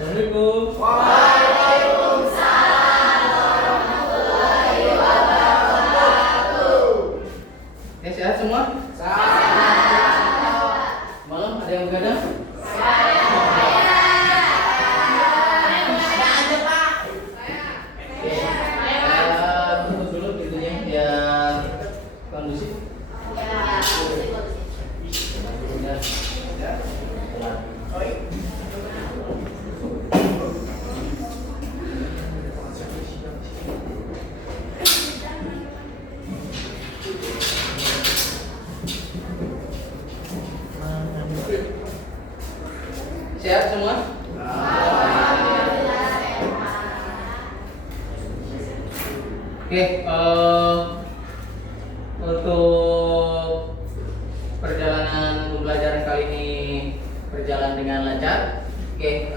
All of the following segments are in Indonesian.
Assalamualaikum. Waalaikumsalam warahmatullahi wabarakatuh. Ya, sehat semua? Sehat. Malam ada yang begadang? Tutup dulu pintunya biar kondusif. Sehat semua? Oke, untuk perjalanan pembelajaran kali ini berjalan dengan lancar. Oke,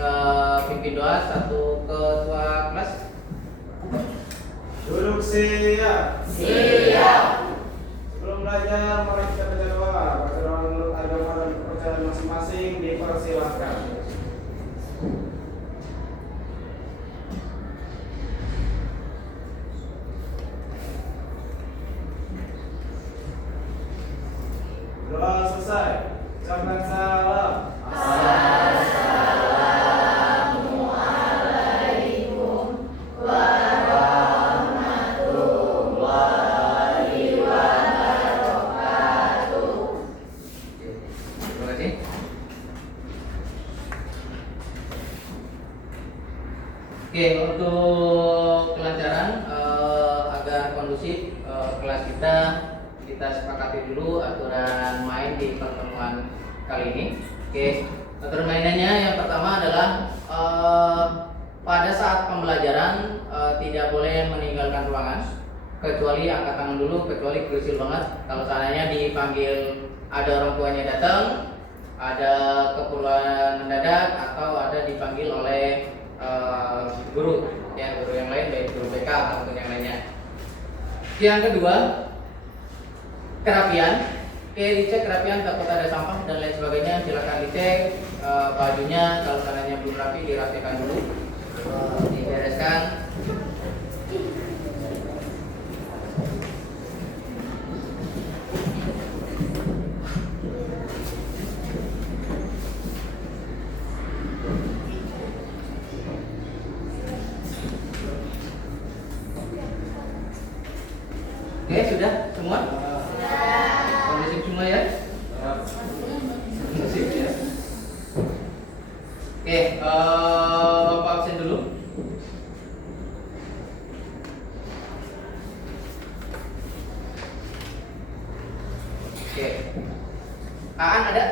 pimpin doa satu ketua kelas. Duduk siap. Siap. Sebelum belajar, mari kita baca doa. Baca doa menurut agama dan kepercayaan masing-masing, dipersilahkan. Doa selesai. Ucapkan salam. Assalamualaikum warahmatullahi wabarakatuh. Terima kasih. Oke, untuk kelancaran agar kondusif kelas kita sepakati dulu aturan main di pertemuan kali ini. Oke, aturan mainannya yang pertama adalah pada saat pembelajaran tidak boleh meninggalkan ruangan kecuali angkat tangan dulu, kecuali krusial banget. Kalau seandainya dipanggil ada orang tuanya datang, ada keperluan mendadak, atau ada dipanggil oleh guru, ya guru yang lain, baik guru BK ataupun yang lainnya. Yang kedua, kerapian. Oke, dicek kerapian, takut ada sampah dan lain sebagainya. Silakan dicek bajunya, kalau seandainya belum rapi dirapikan dulu, dibereskan. Oke, sudah semua? Kondusif semua ya? Kondusif ya. Oke, Bapak absen dulu. Oke. Aan ada?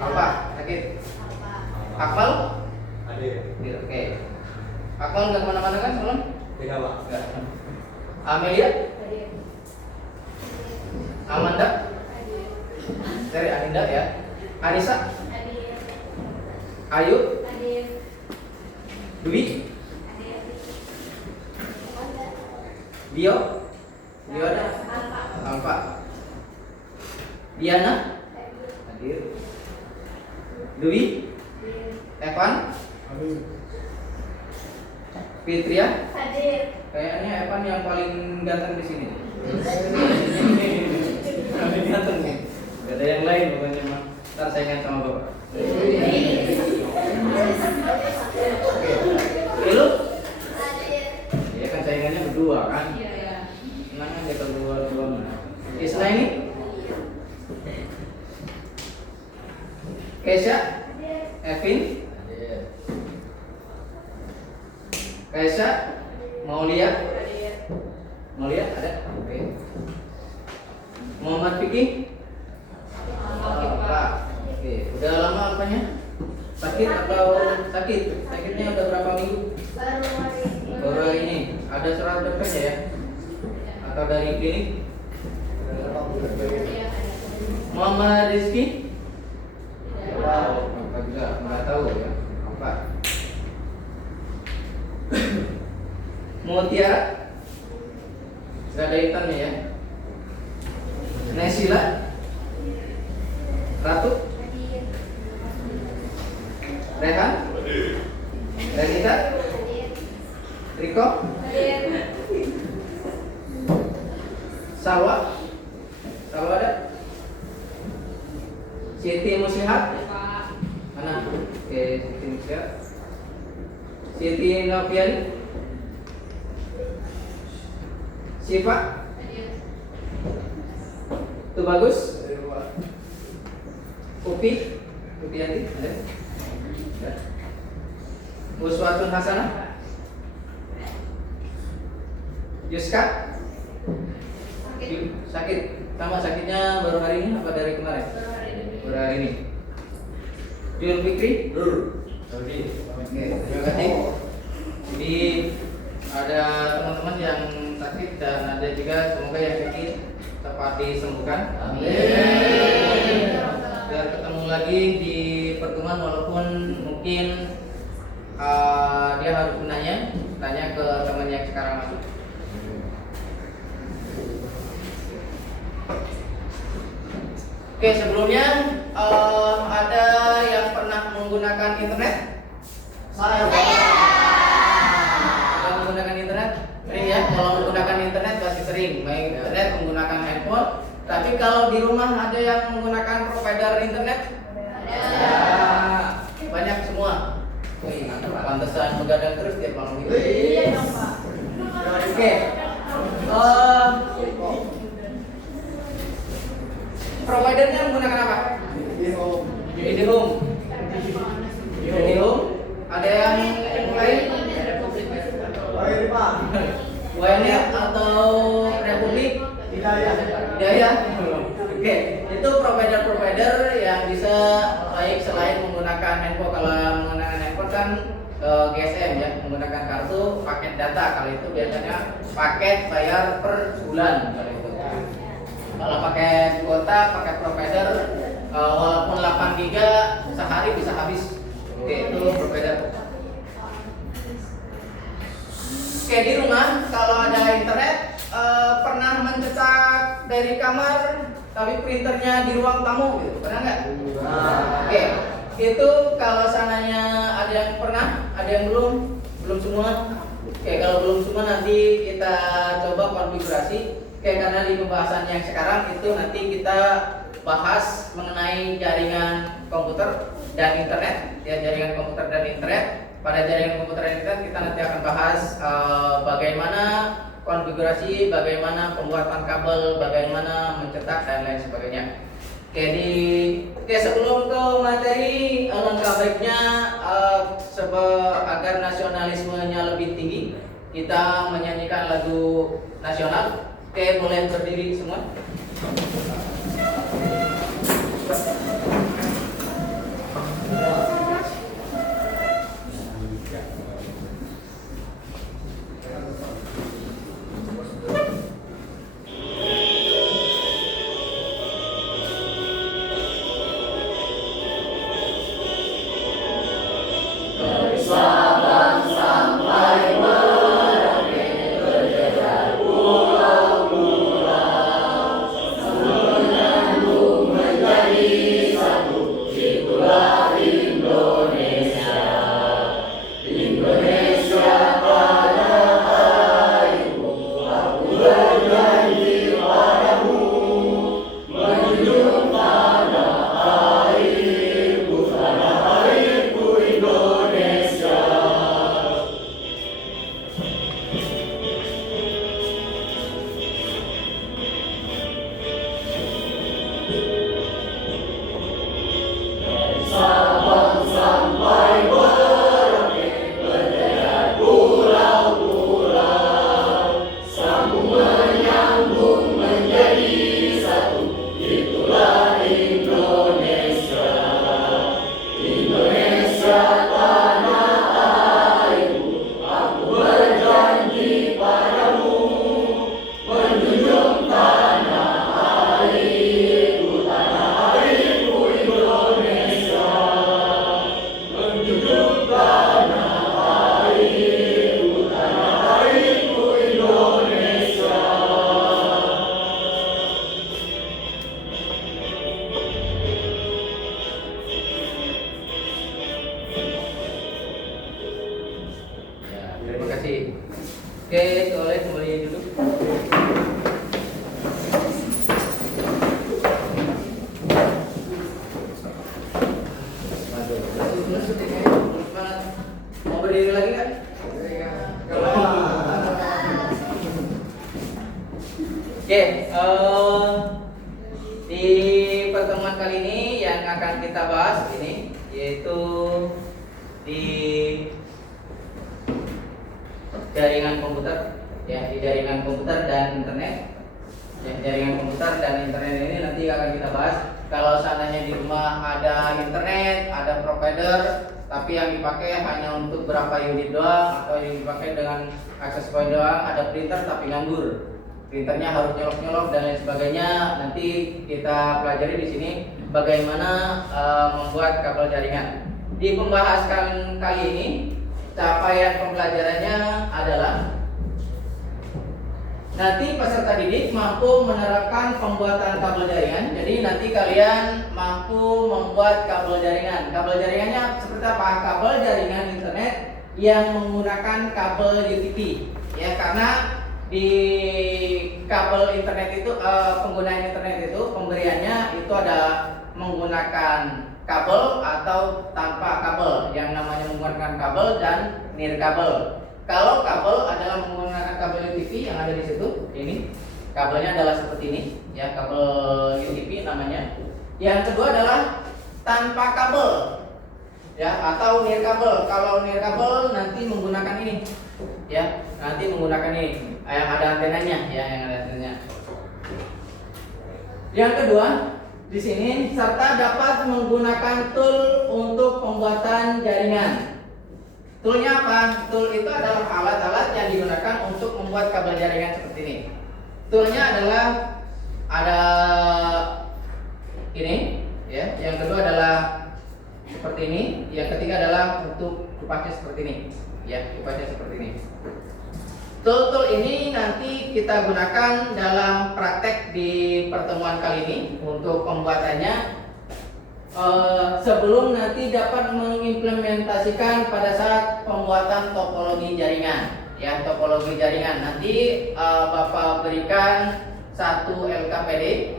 Apa? Sakit? Akmal? Hadir. Oke. Akmal nggak kemana-mana kan semalam? Tidak, Pak. Enggak. Amelia? Amanda? Dari Aninda ya. Anissa? Ayu? Dwi? Dio? Dio ada? Alfa? Diana? Hadir. Dwi? Evan? Fitria? Kayaknya Evan yang paling ganteng di sini. Paling ganteng nih. Gak ada yang lain pokoknya mah. Ntar saingan sama bapak. Oke. Lu? Iya kan saingannya berdua kan? Tenang aja kalau berdua mah. Isna ini? Kesha? Evin? Kaisa? Maulia? Maulia ada? Oke. Muhammad Fikri? Pak. Oke, udah lama apanya? Sakit atau sakit? Sakitnya udah berapa minggu? Baru hari ini. Ada surat dokternya ya? Atau dari klinik? Muhammad Rizky? Wow, nggak tahu ya. Apa? Mutiara? Gak ada hitamnya ya. Nesila? Ratu? Rehan? Renita? Riko? Salwa? Salwa ada? Siti Muslihat? Mana? Oke, Siti Muslihat. Siti Noviani? Siapa? Itu bagus? Upi? Upi Yanti? Ada? Uswatun Hasanah? Yuska? Sakit? Sama sakitnya baru hari ini apa dari kemarin? Baru hari ini. Jul Fikri? Oke, terima kasih. Jadi ada teman-teman yang sakit dan ada juga semoga yang sakit cepat disembuhkan. Amin. Dan ketemu lagi di pertemuan walaupun mungkin dia harus tanya ke teman yang sekarang masuk. Oke, sebelumnya ada yang pernah menggunakan internet? Saya. Menggunakan internet? Sering ya, kalau menggunakan internet pasti sering. Baik internet menggunakan handphone. Tapi kalau di rumah ada yang menggunakan provider internet? Ada. Banyak semua. Wih, pantesan begadang terus tiap malam itu. Iya dong, Pak. Oke. Providernya menggunakan apa? IndiHome. IndiHome. Ada yang lain? Waynet atau Republik? Hidayah. Oke, itu provider-provider yang bisa baik selain menggunakan handphone. Kalau menggunakan handphone kan GSM ya, menggunakan kartu paket data. Kalau itu biasanya paket bayar per bulan. Kalau pakai kuota, pakai provider, walaupun 8 GB sehari bisa habis. Oke, itu provider. Oke, di rumah kalau ada internet, pernah mencetak dari kamar tapi printernya di ruang tamu gitu, pernah nggak? Oke, itu kalau sananya ada yang pernah, ada yang belum semua. Oke, kalau belum semua nanti kita coba konfigurasi. Oke, karena di pembahasan yang sekarang itu nanti kita bahas mengenai jaringan komputer dan internet, ya, jaringan komputer dan internet. Pada jaringan komputer dan internet kita nanti akan bahas bagaimana konfigurasi, bagaimana pembuatan kabel, bagaimana mencetak dan lain sebagainya. Oke, sebelum ke materi, alangkah baiknya agar nasionalismenya lebih tinggi, kita menyanyikan lagu nasional. Oke, boleh berdiri semua. Sampai kasih. Oke, boleh kembali duduk. Mau berdiri lagi kan? Oke, di pertemuan kali ini yang akan kita bahas ini yaitu di jaringan komputer, ya, di jaringan komputer dan internet. Ya, jaringan komputer dan internet ini nanti akan kita bahas. Kalau seandainya di rumah ada internet, ada provider, tapi yang dipakai hanya untuk berapa unit doang, atau yang dipakai dengan akses point doang, ada printer tapi nganggur, printernya harus nyolok-nyolok dan lain sebagainya. Nanti kita pelajari di sini bagaimana membuat kabel jaringan. Di pembahasan kali ini, capaian pembelajarannya adalah nanti peserta didik mampu menerapkan pembuatan kabel jaringan. Jadi nanti kalian mampu membuat kabel jaringan. Kabel jaringannya seperti apa? Kabel jaringan internet yang menggunakan kabel UTP. Ya, karena di kabel internet itu penggunaan internet itu pemberiannya itu ada menggunakan kabel atau tanpa kabel, yang namanya menggunakan kabel dan nirkabel. Kalau kabel adalah menggunakan kabel UTP yang ada di situ, ini kabelnya adalah seperti ini, ya, kabel UTP namanya. Yang kedua adalah tanpa kabel, ya, atau nirkabel. Kalau nirkabel nanti menggunakan ini, ya, nanti menggunakan ini, yang ada antenanya, ya, yang ada antenanya. Yang kedua, di sini serta dapat menggunakan tool untuk pembuatan jaringan. Toolnya apa? Tool itu adalah alat-alat yang digunakan untuk membuat kabel jaringan seperti ini. Toolnya adalah ada ini, ya. Yang kedua adalah seperti ini. Yang ketiga adalah untuk kupasnya seperti ini, ya, kupasnya seperti ini. Tool-tool ini nanti kita gunakan dalam praktek di pertemuan kali ini untuk pembuatannya. Sebelum nanti dapat mengimplementasikan pada saat pembuatan topologi jaringan, ya, topologi jaringan nanti Bapak berikan satu LKPD,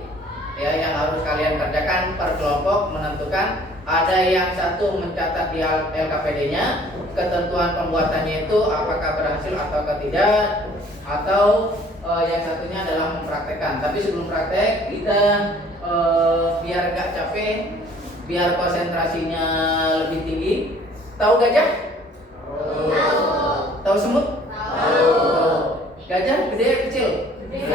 ya, yang harus kalian kerjakan per kelompok, menentukan. Ada yang satu mencatat di LKPD-nya ketentuan pembuatannya itu apakah berhasil atau tidak, atau yang satunya adalah mempraktekkan. Tapi sebelum praktek kita biar gak capek, biar konsentrasinya lebih tinggi. Tahu gajah? Tahu. Tahu semut? Tahu. Gajah gede kecil? Gede.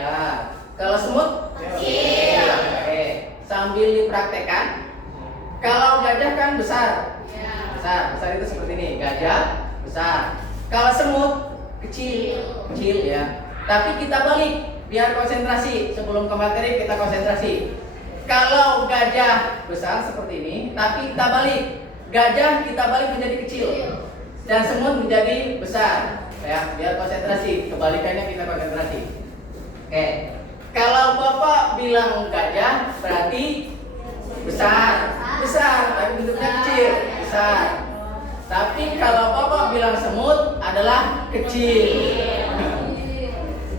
Nah, kalau semut? Kecil. Oke. Sambil dipraktekkan. Kalau gajah kan besar. Besar. Besar itu seperti ini. Gajah besar. Kalau semut kecil. Kecil, ya. Tapi kita balik biar konsentrasi. Sebelum ke materi kita konsentrasi. Kalau gajah besar seperti ini, tapi kita balik, gajah kita balik menjadi kecil dan semut menjadi besar, ya, biar konsentrasi. Kebalikannya kita konsentrasi. Oke. Kalau Bapak bilang gajah berarti besar, tapi bentuknya kecil, besar. Tapi kalau Bapak bilang semut adalah kecil.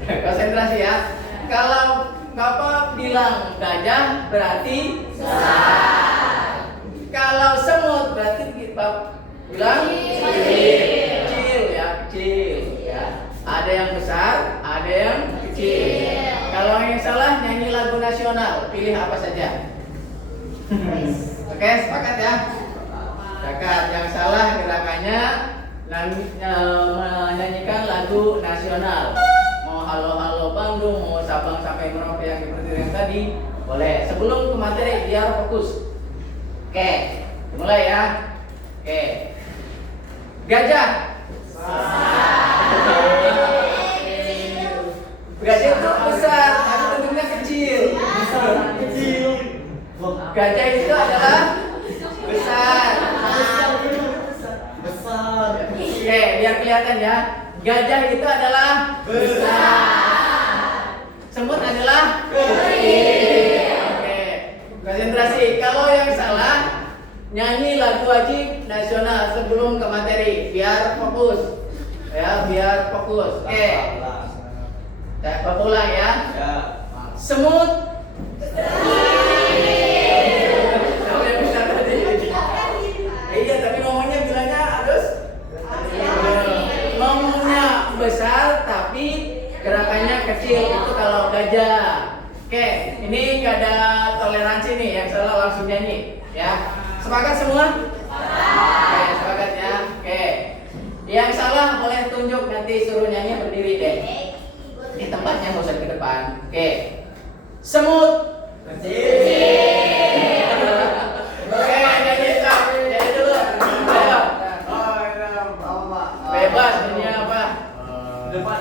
Konsentrasi, ya. Kalau Bapak bilang gajah berarti besar. Kalau semut berarti kita bilang kecil, ya, kecil, ya. Ada yang besar, ada yang kecil. Kalau yang salah nyanyi lagu nasional, pilih apa saja. Oke, sepakat, ya. Sepakat. Yang salah gerakannya menyanyikan lagu nasional. Halo halo Bandung, mau Sabang sampai Merauke yang seperti yang tadi, boleh. Sebelum ke materi biar fokus. Oke, mulai, ya. Oke. Gajah. Gajah itu besar, tapi bentuknya kecil. Gajah itu adalah besar. Oke, biar kelihatan, ya. Gajah itu adalah besar. Semut adalah kecil. Oke. Konsentrasi. Kalau yang salah nyanyi lagu wajib nasional sebelum ke materi biar fokus. Ya, biar fokus. Oke. Saya berulang ya. Ya. Semut. Iya, tapi ngomongnya bilangnya harus ngomongnya besar tapi gerakannya kecil, itu kalau gajah. Oke, ini nggak ada toleransi nih, yang salah langsung nyanyi ya. Sepakat semua? Oke, sepakat ya. Oke, yang salah boleh tunjuk, nanti suruh nyanyi berdiri deh. Ini tempatnya nggak usah ke depan. Oke, semut. Oke, jadi dulu. Ayo. Bebas, ini apa? Depan.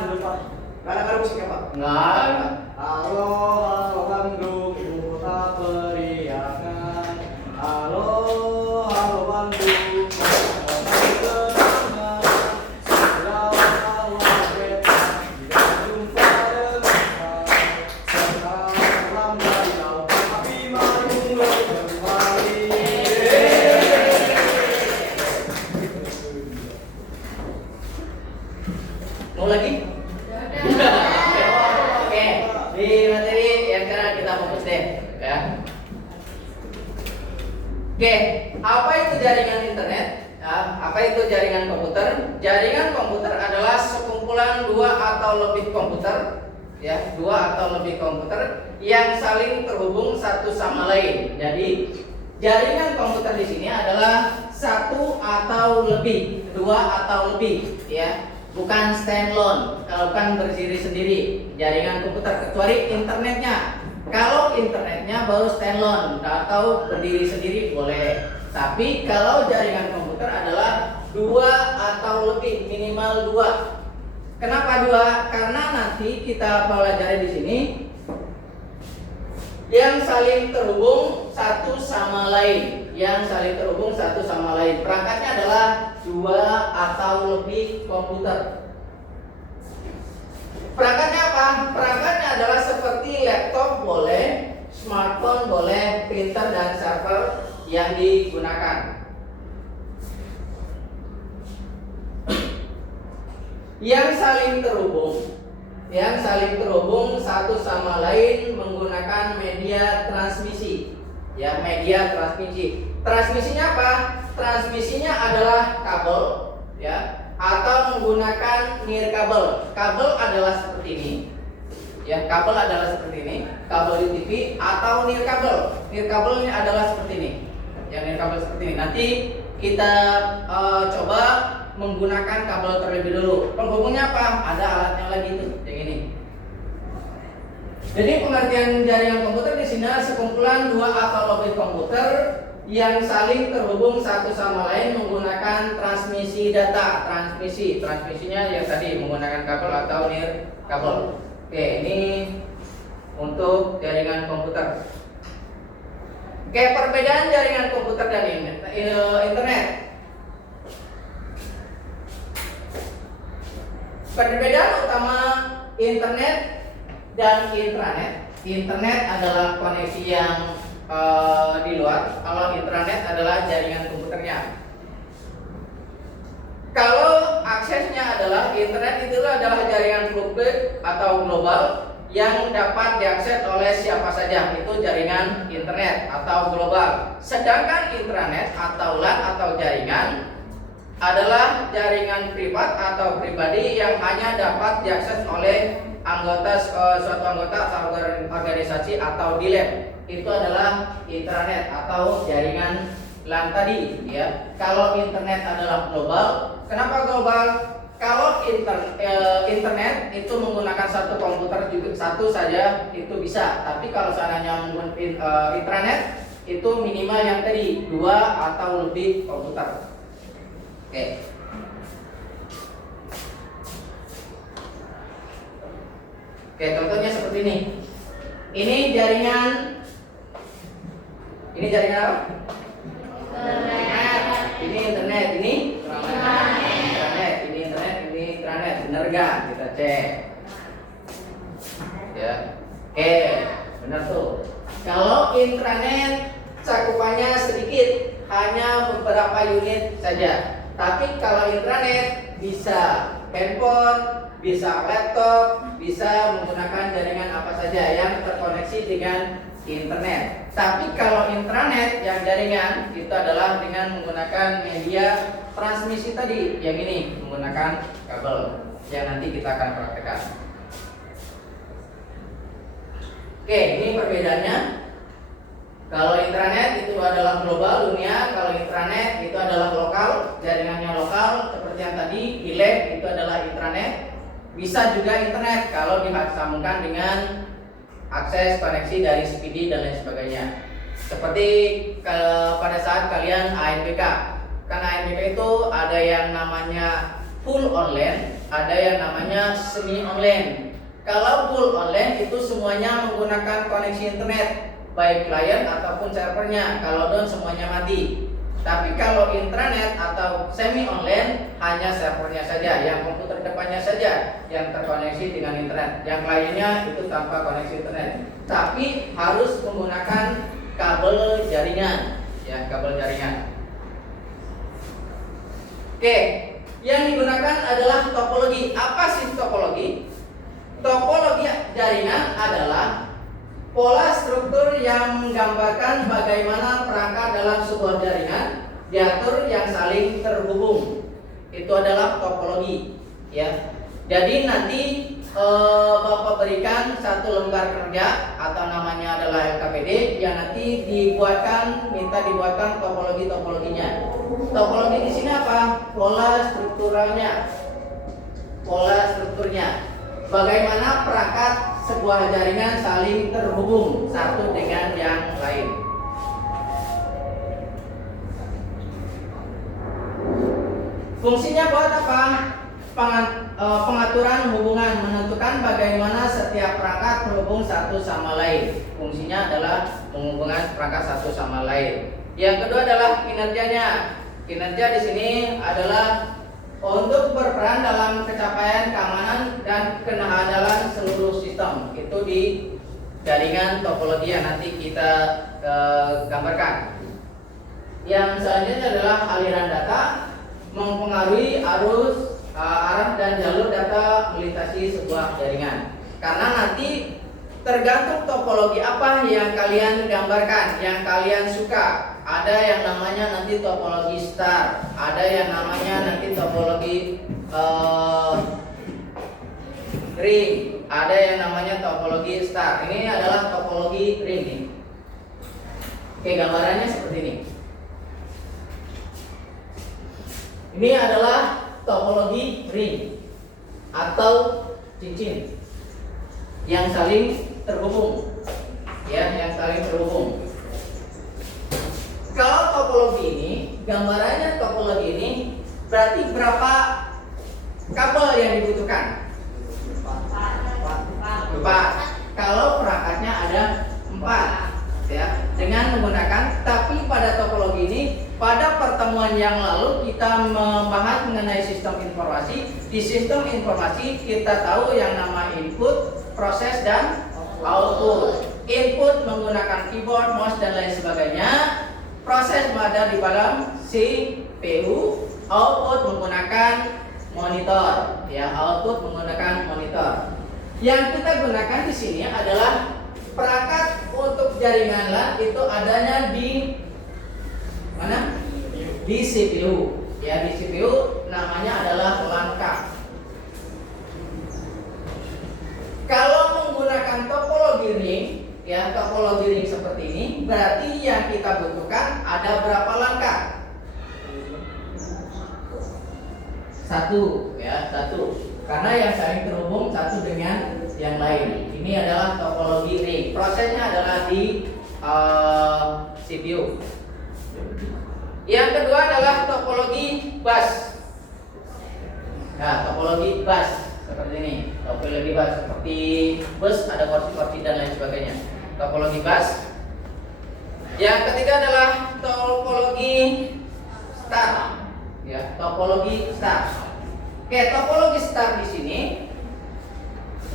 Gak ada musiknya, Pak. Nggak. Halo, halo Bandung, kota periangan. Halo, halo Bandung, kota kenangan. Segala kereta tidak jumpa dengan sekarang danau, tapi Bandung kembali. Mau lagi? Oke, di materi yang sekarang kita fokus deh, ya. Oke, apa itu jaringan internet? Ya, apa itu jaringan komputer? Jaringan komputer adalah sekumpulan dua atau lebih komputer, ya, dua atau lebih komputer yang saling terhubung satu sama lain. Jadi, jaringan komputer di sini adalah satu atau lebih, dua atau lebih, ya. Bukan standalone, kalau bukan berdiri sendiri jaringan komputer, kecuali internetnya. Kalau internetnya baru standalone atau berdiri sendiri boleh. Tapi kalau jaringan komputer adalah dua atau lebih, minimal dua. Kenapa dua? Karena nanti kita pelajari di sini yang saling terhubung satu sama lain, perangkatnya adalah dua atau lebih komputer. Perangkatnya apa? Perangkatnya adalah seperti laptop boleh, smartphone boleh, printer dan server yang digunakan. Yang saling terhubung satu sama lain menggunakan media transmisi. Ya, media transmisi. Transmisinya apa? Transmisinya adalah kabel, ya, atau menggunakan nirkabel. Kabel adalah seperti ini. Ya, kabel adalah seperti ini. Kabel di TV atau nirkabel. Nirkabelnya adalah seperti ini. Yang nirkabel seperti ini. Nanti kita coba menggunakan kabel terlebih dulu. Penghubungnya apa? Ada alatnya lagi tuh, yang ini. Jadi pengertian jaringan komputer di sini adalah sekumpulan dua atau lebih komputer yang saling terhubung satu sama lain menggunakan transmisi data. Transmisinya yang tadi menggunakan kabel atau nirkabel. Oke, ini untuk jaringan komputer. Oke, perbedaan jaringan komputer dan internet. Perbedaan utama internet dan intranet. Internet adalah koneksi yang di luar, kalau intranet adalah jaringan komputernya. Kalau aksesnya adalah internet, itu adalah jaringan publik atau global yang dapat diakses oleh siapa saja, itu jaringan internet atau global. Sedangkan intranet atau LAN atau jaringan adalah jaringan privat atau pribadi yang hanya dapat diakses oleh suatu anggota atau organisasi atau di lab. Itu adalah intranet atau jaringan LAN tadi, ya. Kalau internet adalah global. Kenapa global? Kalau internet itu menggunakan satu komputer juga, satu saja itu bisa. Tapi kalau seandainya menggunakan intranet itu minimal yang tadi dua atau lebih komputer. Oke. Oke, contohnya seperti ini. Ini jaringan apa? Ini internet, ini intranet, ini internet, ini intranet. Benar gak? Kita cek. Ya. Oke, benar tuh. Kalau intranet cakupannya sedikit, hanya beberapa unit saja. Tapi kalau intranet bisa handphone, bisa laptop, bisa menggunakan jaringan apa saja yang terkoneksi dengan internet. Tapi kalau intranet yang jaringan itu adalah dengan menggunakan media transmisi tadi, yang ini menggunakan kabel yang nanti kita akan praktekkan. Oke, ini perbedaannya. Kalau intranet itu adalah global dunia, kalau intranet itu adalah lokal, jaringannya lokal seperti yang tadi. Di lab itu adalah intranet. Bisa juga internet kalau disambungkan dengan akses koneksi dari SPD dan lain sebagainya. Seperti pada saat kalian ANBK. Karena ANBK itu ada yang namanya full online, ada yang namanya semi online. Kalau full online itu semuanya menggunakan koneksi internet, baik klien ataupun servernya. Kalau down semuanya mati. Tapi kalau intranet atau semi online hanya servernya saja, yang komputer depannya saja yang terkoneksi dengan internet. Yang kliennya itu tanpa koneksi internet. Tapi harus menggunakan kabel jaringan, ya, kabel jaringan. Oke, yang digunakan adalah topologi. Apa sih topologi? Topologi jaringan adalah pola struktur yang menggambarkan bagaimana perangkat dalam sebuah jaringan diatur yang saling terhubung. Itu adalah topologi, ya. Jadi nanti Bapak berikan satu lembar kerja atau namanya adalah LKPD yang nanti minta dibuatkan topologinya. Topologi di sini apa? Pola strukturnya. Bagaimana perangkat sebuah jaringan saling terhubung satu dengan yang lain. Fungsinya buat apa? Pengaturan hubungan, menentukan bagaimana setiap perangkat terhubung satu sama lain. Fungsinya adalah menghubungkan perangkat satu sama lain. Yang kedua adalah kinerjanya. Kinerja di sini adalah untuk berperan dalam capaian keamanan dan kehandalan seluruh sistem. Itu di jaringan topologi yang nanti kita gambarkan. Yang selanjutnya adalah aliran data, mempengaruhi arah dan jalur data melintasi sebuah jaringan. Karena nanti tergantung topologi apa yang kalian gambarkan, yang kalian suka. Ada yang namanya nanti topologi star, ada yang namanya nanti topologi ring, ada yang namanya topologi star. Ini adalah topologi ring nih. Oke, gambarannya seperti ini. Ini adalah topologi ring atau cincin yang saling terhubung, ya, yang saling terhubung. Kalau topologi ini, gambarannya topologi ini berarti berapa kabel yang dibutuhkan? 4. Kalau perangkatnya ada 4, ya, dengan menggunakan. Tapi pada topologi ini, pada pertemuan yang lalu kita membahas mengenai sistem informasi. Di sistem informasi kita tahu yang nama input, proses, dan output. Input menggunakan keyboard, mouse, dan lain sebagainya. Proses ada di dalam CPU. Output menggunakan monitor, ya, output menggunakan monitor. Yang kita gunakan di sini adalah perangkat untuk jaringan LAN itu adanya di mana? Di CPU. Ya, di CPU namanya adalah LAN card. Kalau menggunakan topologi ring, ya, topologi ring seperti ini, berarti yang kita butuhkan ada berapa LAN card? 1, ya, 1. Karena yang saling terhubung satu dengan yang lain. Ini adalah topologi ring. Prosesnya adalah di CPU. Yang kedua adalah topologi bus. Nah, topologi bus seperti ini. Topologi bus seperti bus, ada kursi-kursi dan lain sebagainya. Topologi bus. Yang ketiga adalah topologi star. Ya, topologi star. Oke, topologi star di sini,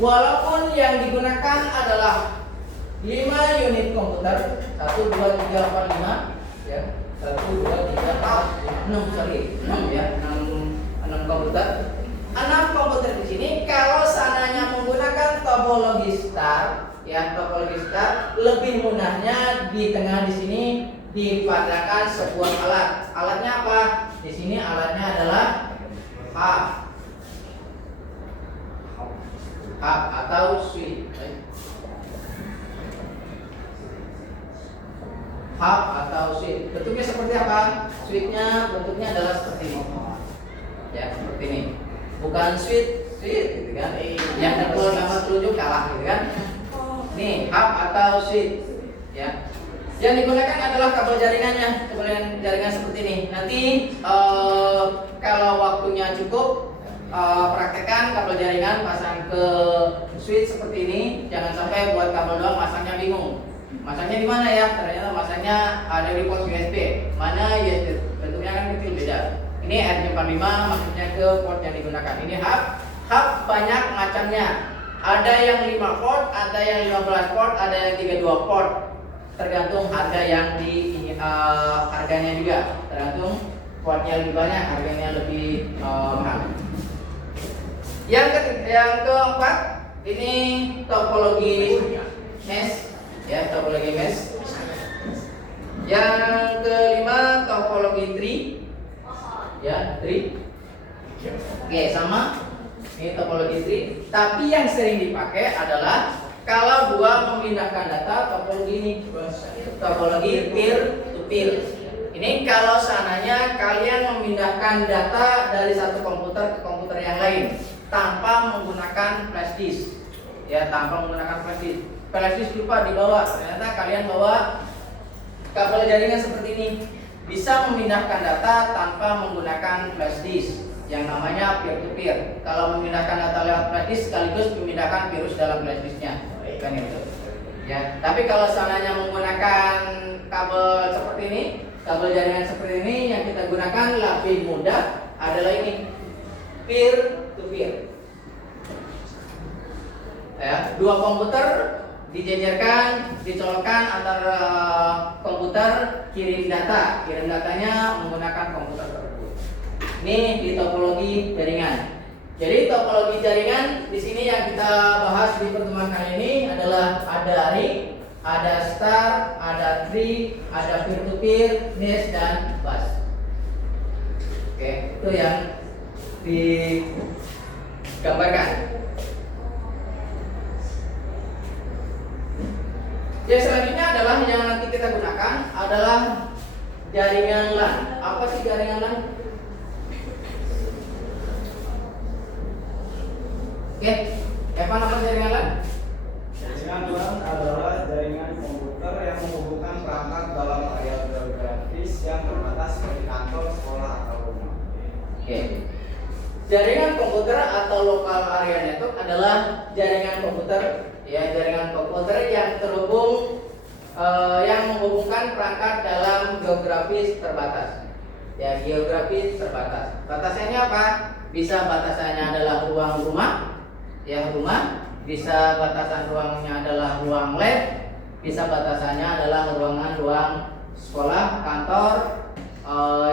walaupun yang digunakan adalah 5 unit komputer, 1, 2, 3, 4, 5, ya, 1, 2, 3, 4, 5, 6, sorry, 6 ya, 6 komputer. 6 ya topologi star, lebih mudahnya di tengah di sini dipadakan sebuah alat. Alatnya apa? Di sini alatnya adalah hub atau switch. Hub atau switch. Bentuknya seperti apa? Switchnya bentuknya adalah seperti ini. Ya, seperti ini. Bukan switch gitu kan. Yang kedua nama telunjuk kalah gitu kan. Nih, hub atau switch. Ya. Yang digunakan adalah kabel jaringannya, kabel jaringan seperti ini. Nanti kalau waktunya cukup, praktekkan kabel jaringan pasang ke switch seperti ini. Jangan sampai buat kabel doang masangnya bingung. Masangnya di mana ya? Ternyata masangnya ada di port USB. Mana USB? Bentuknya kan kecil beda. Ini R45 maksudnya ke port yang digunakan. Ini hub. Hub banyak macamnya. Ada yang 5 port, ada yang 15 port, ada yang 32 port. Tergantung harga yang harganya juga. Tergantung portnya lebih banyak, harganya lebih mahal. Yang keempat, ini topologi mesh. Ya, topologi mesh. Yang kelima topologi tree. Ya, tree. Oke, sama. Ini topologi tree. Tapi yang sering dipakai adalah kalau gua memindahkan data topologi ini. Topologi peer to peer. Ini kalau seandainya kalian memindahkan data dari satu komputer ke komputer yang lain tanpa menggunakan flash disk. Ya, tanpa menggunakan flash disk. Flash disk lupa dibawa, ternyata kalian bawa kabel jaringan seperti ini, bisa memindahkan data tanpa menggunakan flash disk yang namanya peer to peer. Kalau memindahkan data lewat flash disk sekaligus memindahkan virus dalam flash disknya, kan itu. Ya, tapi kalau seandainya menggunakan kabel seperti ini, kabel jaringan seperti ini, yang kita gunakan lebih mudah adalah ini, peer to peer. Ya, dua komputer dijejerkan, dicolokkan antara komputer, kirim data. Kirim datanya menggunakan komputer tersebut. Ini di topologi jaringan. Jadi topologi jaringan di sini yang kita bahas di pertemuan kali ini adalah ada ring, ada star, ada tree, ada peer to peer, mesh dan bus. Oke, itu yang digambarkan. Yang selanjutnya adalah yang nanti kita gunakan adalah jaringan LAN. Apa sih jaringan LAN? Oke, Evan, apa jaringan LAN? Jaringan LAN adalah jaringan komputer yang menghubungkan perangkat dalam area geografis yang terbatas seperti kantor, sekolah, atau rumah. Oke. Jaringan komputer atau local area network adalah jaringan komputer, ya, jaringan komputer yang terhubung yang menghubungkan perangkat dalam geografis terbatas. Ya, geografis terbatas. Batasannya apa? Bisa batasannya adalah ruang rumah, ya rumah. Bisa batasan ruangnya adalah ruang lab. Bisa batasannya adalah ruang sekolah, kantor.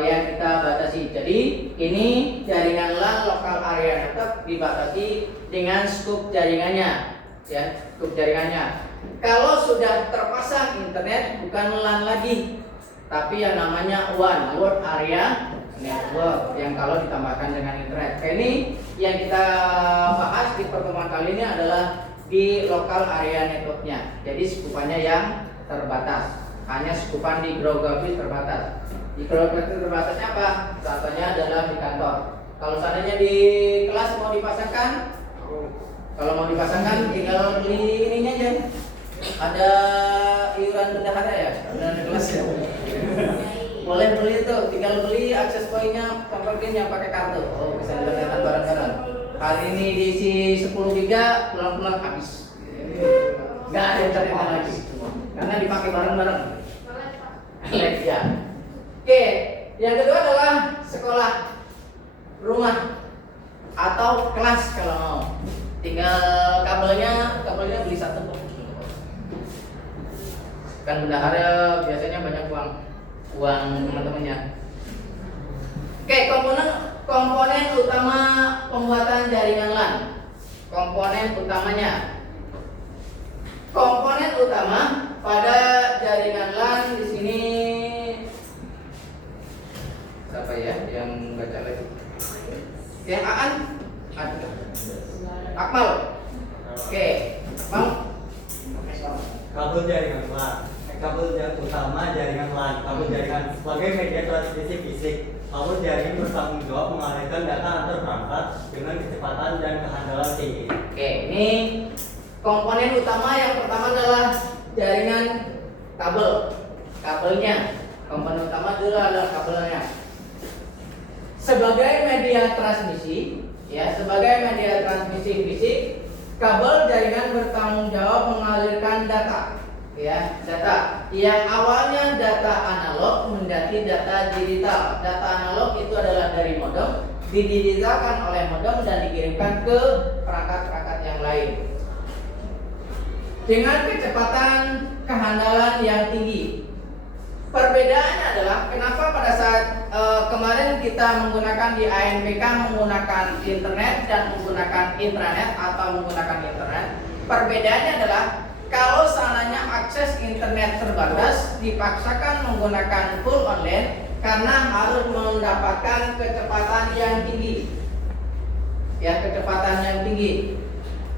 Yang kita batasi. Jadi ini jaringan LAN local area network dibatasi dengan skup jaringannya, ya, skup jaringannya. Kalau sudah terpasang internet bukan LAN lagi, tapi yang namanya WAN, World Area Network, yang kalau ditambahkan dengan internet. Ini yang kita bahas di pertemuan kali ini adalah di local area networknya. Jadi skupannya yang terbatas, hanya skupan di geografis terbatas. Di geografis terbatasnya apa? Contohnya adalah di kantor. Kalau seandainya di kelas mau dipasangkan, tinggal beli ininya aja. Ada iuran bendahara ya, bendahara kelas ya. Boleh beli itu, tinggal beli akses poinnya, convertin yang pakai kartu. Oh, bisa digunakan bareng-bareng. Hari ini diisi 10 giga, pulang-pulang habis. Nggak ada internet lagi, karena dipakai bareng-bareng. Ya. Oke, yang kedua adalah sekolah, rumah, atau kelas kalau mau. Tinggal kabelnya beli satu. Kan bendahara biasanya banyak uang teman-temannya. Oke, komponen utama pembuatan jaringan LAN. Komponen utamanya. komponen utama pada jaringan LAN di sini siapa ya yang baca lagi? Yang Aan? Akmal. Oke, Akmal. Kabel jaringan LAN, kabel utama jaringan LAN, kabel jaringan sebagai media transmisi fisik. Kabel jaringan bertanggung jawab mengalihkan data antar perangkat dengan kecepatan dan kehandalan tinggi. Oke, ini komponen utama yang pertama adalah jaringan kabelnya. Komponen utama adalah kabelnya. Sebagai media transmisi, ya, sebagai media transmisi fisik, kabel jaringan bertanggung jawab mengalirkan data, ya, data yang awalnya data analog menjadi data digital. Data analog itu adalah dari modem, didigitalkan oleh modem dan dikirimkan ke perangkat-perangkat yang lain dengan kecepatan kehandalan yang tinggi. Perbedaannya adalah kenapa pada saat kemarin kita menggunakan di ANBK menggunakan internet dan menggunakan intranet atau menggunakan internet. Perbedaannya adalah kalau seandainya akses internet terbatas dipaksakan menggunakan full online karena harus mendapatkan kecepatan yang tinggi. Ya, kecepatan yang tinggi.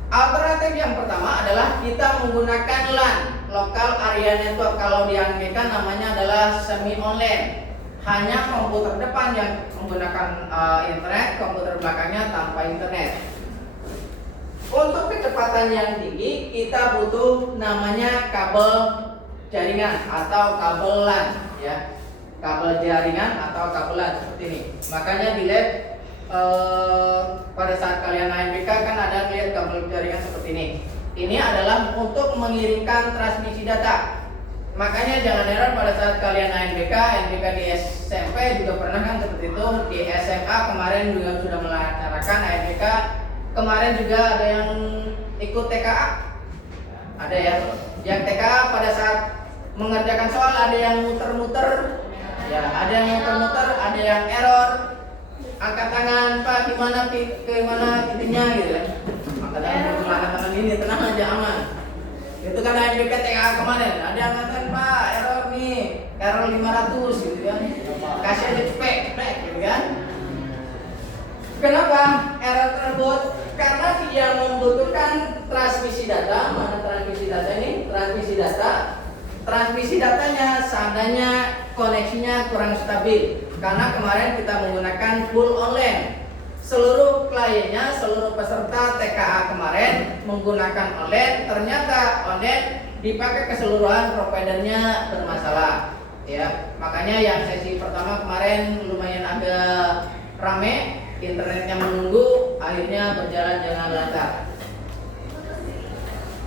Alternatif yang pertama adalah kita menggunakan LAN, Local Area Network. Kalau di ANBK namanya adalah semi online. Hanya komputer depan yang menggunakan internet, komputer belakangnya tanpa internet. Untuk kecepatan yang tinggi kita butuh namanya kabel jaringan atau kabel LAN, ya. Kabel jaringan atau kabel LAN seperti ini. Makanya di lab pada saat kalian ANBK kan ada lihat kabel jaringan seperti ini. Ini adalah untuk mengirimkan transmisi data. Makanya jangan heran pada saat kalian ANBK di SMP juga pernah kan seperti itu. Di SMA kemarin juga sudah melaksanakan ANBK. Kemarin juga ada yang ikut TKA. Ada ya. Yang TKA pada saat mengerjakan soal ada yang muter-muter. Ya, ada yang muter-muter, ada yang error. Angkat tangan, Pak, gimana titiknya gitu kan. Angkat tangan ini, tenang aja, aman. Itu kan ANBK TKA kemarin. Ada yang ngatakan, Pak, error nih, error 500 gitu kan. Kasih aja spek gitu kan. Kenapa error tersebut? Karena dia membutuhkan transmisi data. Mana transmisi data ini? Transmisi datanya seandainya koneksinya kurang stabil. Karena kemarin kita menggunakan full online. Seluruh kliennya, seluruh peserta TKA kemarin menggunakan online. Ternyata online dipakai keseluruhan providernya bermasalah. Ya, makanya yang sesi pertama kemarin lumayan agak rame, internetnya menunggu, akhirnya berjalan dengan lancar.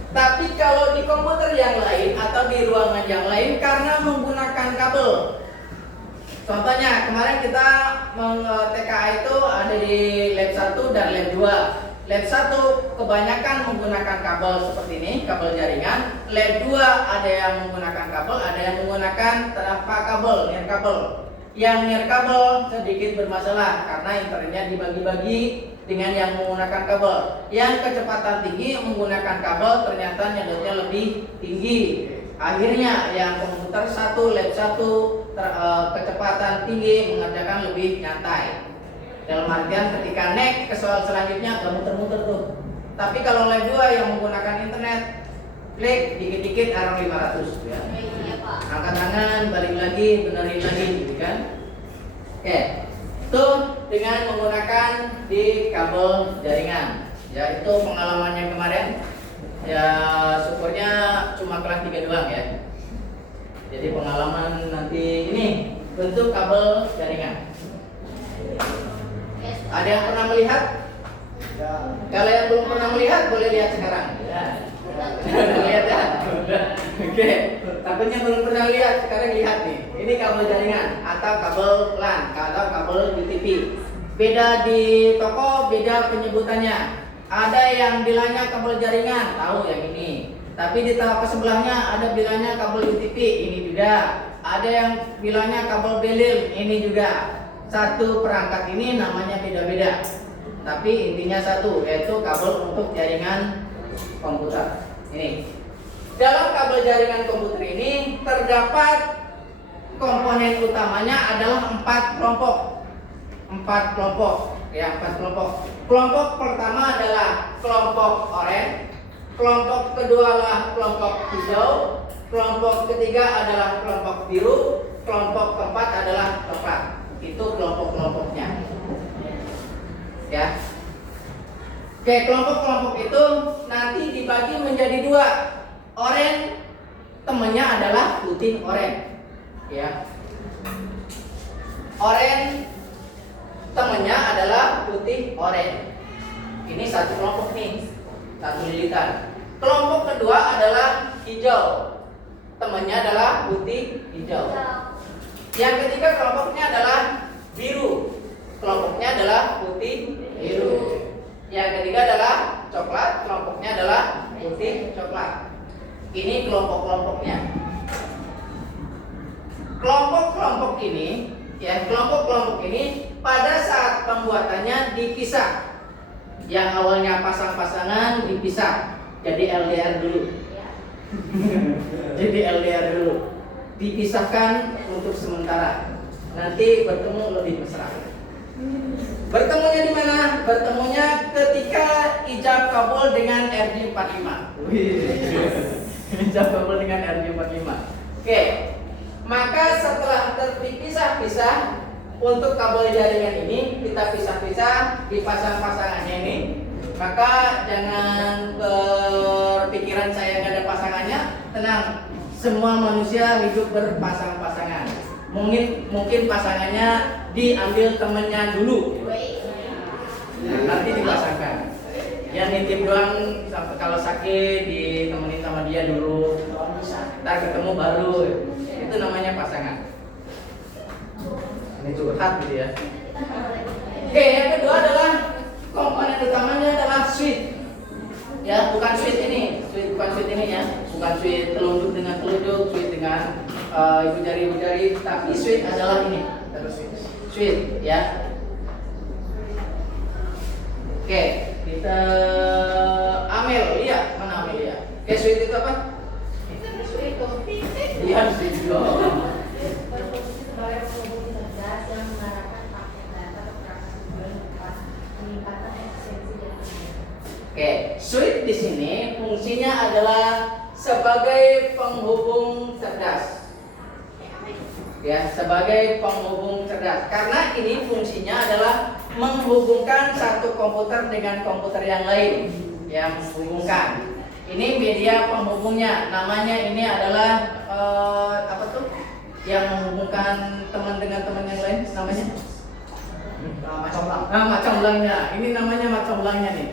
Tapi kalau di komputer yang lain atau di ruangan yang lain karena menggunakan kabel. Contohnya kemarin kita TKA itu ada di lab 1 dan lab 2. Lab 1 kebanyakan menggunakan kabel seperti ini, kabel jaringan. Lab 2 ada yang menggunakan kabel, ada yang menggunakan tanpa kabel, nirkabel. Yang nirkabel sedikit bermasalah karena internetnya dibagi-bagi dengan yang menggunakan kabel. Yang kecepatan tinggi menggunakan kabel ternyata nyedotnya lebih tinggi. Akhirnya yang komputer 1, lab 1 kecepatan tinggi mengerjakan lebih nyantai. Dalam artian ketika next ke soal selanjutnya gak muter-muter tuh. Tapi kalau lab 2 yang menggunakan internet, klik dikit-dikit error 500 ya. Angkat tangan, balik lagi, benerin lagi gitu kan. Oke. Itu dengan menggunakan di kabel jaringan. Ya, itu pengalamannya kemarin. Ya, syukurnya cuma kelas 3 doang ya. Jadi pengalaman nanti ini bentuk kabel jaringan. Ada yang pernah melihat? Ya. Kalau yang belum pernah melihat boleh lihat sekarang. Ya. Lihat ya. Oke. Takutnya belum pernah lihat, sekarang lihat nih. Ini kabel jaringan atau kabel LAN atau kabel UTP. Beda di toko, beda penyebutannya. Ada yang bilangnya kabel jaringan, tahu yang ini. Tapi di toko sebelahnya ada bilangnya kabel UTP, ini juga. Ada yang bilangnya kabel belil, ini juga. Satu perangkat ini namanya beda-beda. Tapi intinya satu, yaitu kabel untuk jaringan komputer. Ini. dalam kabel jaringan komputer ini terdapat komponen utamanya adalah 4 kelompok. 4 kelompok, ya 4 kelompok. Kelompok pertama adalah kelompok oranye, kelompok kedua adalah kelompok hijau, kelompok ketiga adalah kelompok biru, kelompok keempat adalah coklat. Itu kelompok-kelompoknya. Ya. Oke, kelompok-kelompok itu nanti dibagi menjadi 2. Oranye temannya adalah putih oranye. Ya. Oranye temannya adalah putih oranye. Ini satu kelompok nih, satu lilitan. Kelompok kedua adalah hijau, temannya adalah putih hijau. Yang ketiga kelompoknya adalah biru, kelompoknya adalah putih biru. Yang ketiga adalah coklat, kelompoknya adalah putih coklat. Ini kelompok-kelompoknya. Kelompok-kelompok ini, ya kelompok-kelompok ini pada saat pembuatannya dipisah. Yang awalnya pasang-pasangan dipisah, jadi LDR dulu. Jadi LDR dulu. Dipisahkan untuk sementara. Nanti bertemu lebih mesra. Bertemunya di mana? Bertemunya ketika ijab kabul dengan RJ45. Ijab kabul dengan RJ45. Oke. Maka setelah terpisah-pisah untuk kabel jaringan ini kita pisah-pisah, dipasang pasangannya ini. Maka jangan berpikiran saya nggak ada pasangannya, tenang. Semua manusia hidup berpasang-pasangan. Mungkin pasangannya diambil temennya dulu. Nah, nanti dipasangkan. Ya nitip doang, kalau sakit ditemenin sama dia dulu. Ntar ketemu baru. Itu namanya pasangan. Ini curhat gitu ya. Oke, yang kedua adalah komponen utamanya adalah switch. Ya, bukan switch ini, bukan switch ini ya, bukan switch telunjuk dengan telunjuk, switch dengan ibu jari, tapi switch adalah ini, terus switch ya. Oke, kita Amelia, mana Amelia? Oke, switch itu apa? Iya, switch juga. Berfungsi sebagai penghubung cerdas yang mengarahkan paket data ke perangkat hiburan peningkatan efisiensi dan Oke, switch di sini fungsinya adalah sebagai penghubung cerdas. Ya, sebagai penghubung cerdas. Karena ini fungsinya adalah menghubungkan satu komputer dengan komputer yang lain, yang menghubungkan. Ini media penghubungnya. Namanya ini adalah apa tuh? Yang menghubungkan teman dengan teman yang lain namanya? Macam belangnya. Ini namanya macam belangnya nih.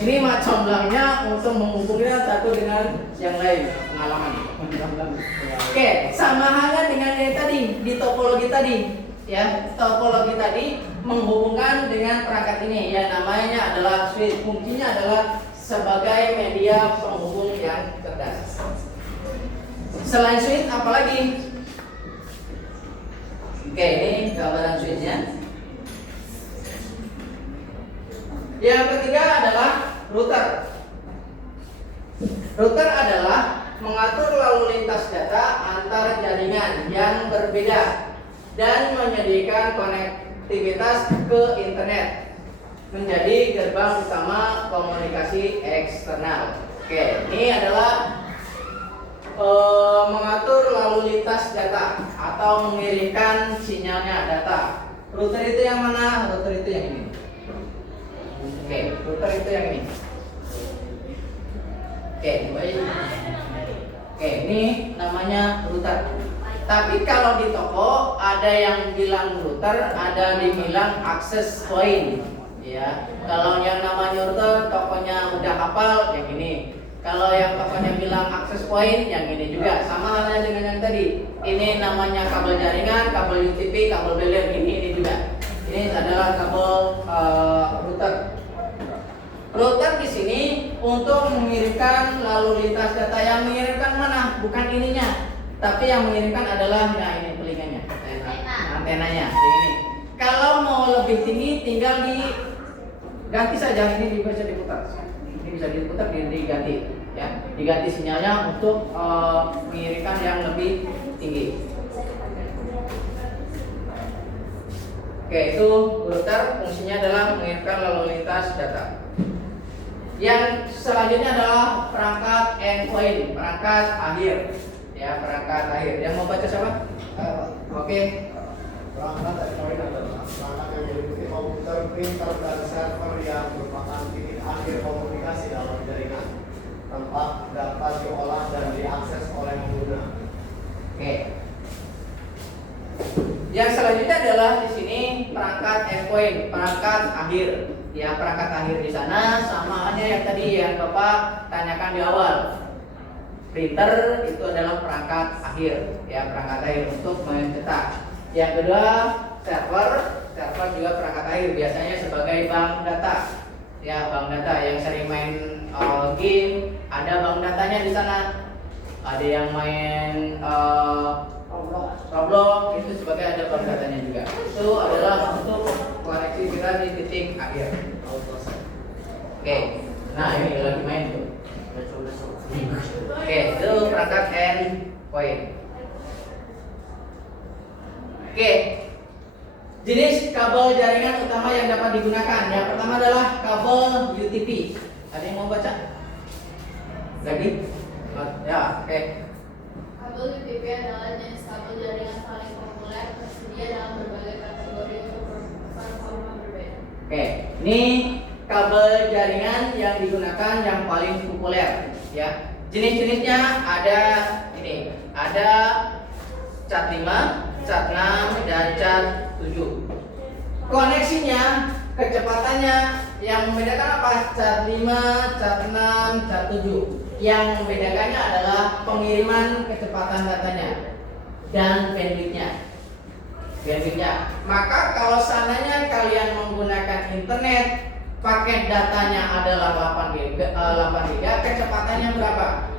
Ini macam belangnya untuk menghubungkan satu dengan yang lain, pengalaman. Oke, sama halnya dengan yang tadi di topologi tadi, ya. Topologi tadi menghubungkan dengan perangkat ini, ya namanya adalah switch. Fungsinya adalah sebagai media penghubung yang cerdas. Selain switch, apa lagi? Oke, ini gambaran switchnya. Yang ketiga adalah router. Router adalah mengatur lalu lintas data antar jaringan yang berbeda dan menyediakan konektivitas ke internet menjadi gerbang utama komunikasi eksternal. Oke, ini adalah mengatur lalu lintas data atau mengirimkan sinyalnya data. Router itu yang mana? Router itu yang ini. Oke, router itu yang ini. Oke, baik. Oke, ini namanya router. Tapi kalau di toko ada yang bilang router, ada yang bilang access point. Ya, kalau yang namanya router, tokonya udah hafal yang ini. Kalau yang tokonya bilang access point, yang ini juga. Sama halnya dengan yang tadi. Ini namanya kabel jaringan, kabel UTP, kabel beler, ini juga. Ini adalah kabel router. Router di sini untuk mengirimkan lalu lintas data. Yang mengirimkan mana? Bukan ininya, tapi yang mengirimkan adalah ya ini telinganya, antenanya. Ini. Kalau mau lebih tinggi, tinggal diganti saja. Ini bisa diputar. Ini bisa diputar, diganti. ya, diganti sinyalnya untuk mengirimkan yang lebih tinggi. Oke, itu router fungsinya adalah mengirimkan lalu lintas data. Yang selanjutnya adalah perangkat endpoint, perangkat akhir, ya, perangkat akhir. Yang mau baca siapa? Oke. Perangkat endpoint adalah perangkat yang meliputi komputer, printer, dan server yang merupakan titik akhir komunikasi dalam jaringan, tempat data diolah dan diakses oleh pengguna. Oke. Yang selanjutnya adalah di sini perangkat endpoint, perangkat akhir. Ya, perangkat akhir di sana sama aja yang tadi yang Bapak tanyakan di awal. Printer itu adalah perangkat akhir, ya, perangkat akhir untuk mencetak. Yang kedua, server juga perangkat akhir, biasanya sebagai bank data. Ya, bank data yang sering main game, ada bank datanya di sana. Ada yang main Roblox, itu sebagai ada bank datanya juga. Itu adalah untuk koneksi kita di titik akhir. Oke, nah ini lagi main tuh. Oke, itu perangkat endpoint. Oke, jenis kabel jaringan utama yang dapat digunakan. Yang pertama adalah kabel UTP. Ada yang mau baca? Lagi? Ya, oke. Kabel UTP adalah jenis kabel jaringan paling populer, tersedia dalam berbagai kategori untuk performa berbeda. Oke, ini kabel jaringan yang digunakan yang paling populer, ya. Jenis-jenisnya ada ini, ada cat 5, cat 6, dan cat 7. Koneksinya, kecepatannya yang membedakan apa? Cat 5, cat 6, cat 7. Yang membedakannya adalah pengiriman kecepatan datanya dan bandwidthnya. Maka kalau seandainya kalian menggunakan internet, paket datanya adalah 8 GB, kecepatannya berapa?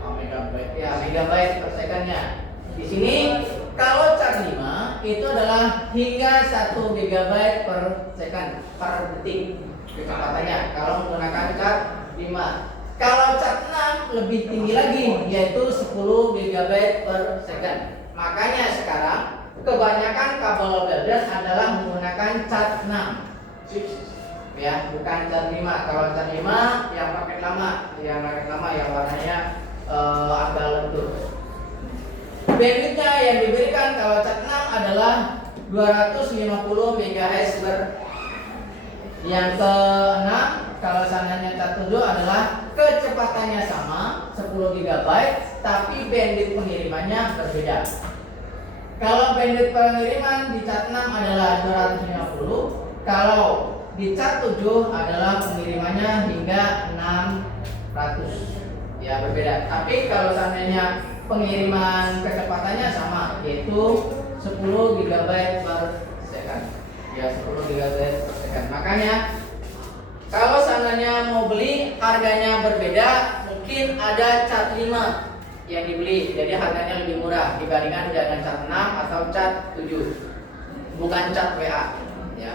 Ya, megabyte per secondnya. Di sini kalau cat 5 itu adalah hingga 1 GB per second per detik kecepatannya kalau menggunakan cat 5. Kalau cat 6 lebih tinggi lagi, yaitu 10 GB per second. Makanya sekarang kebanyakan kabel builder adalah menggunakan cat 6. Ya, bukan cat 5. Kalau cat 5 yang paket lama, yang warnanya agak lentur. Bandwidthnya yang diberikan kalau cat 6 adalah 250 MHz per. Yang ke-6, kalau seandainya cat 7 adalah kecepatannya sama 10 GB, tapi bandwidth pengirimannya berbeda. Kalau bandwidth pengiriman di cat 6 adalah 250, kalau di cat 7 adalah pengirimannya hingga 600. Ya, berbeda. Tapi kalau seandainya pengiriman kecepatannya sama, yaitu 10 GB per second. Ya, 10 GB per second. Makanya kalau seandainya mau beli harganya berbeda, mungkin ada cat 5 yang dibeli, jadi harganya lebih murah dibandingkan dengan cat 6 atau cat 7. Bukan cat WA, ya.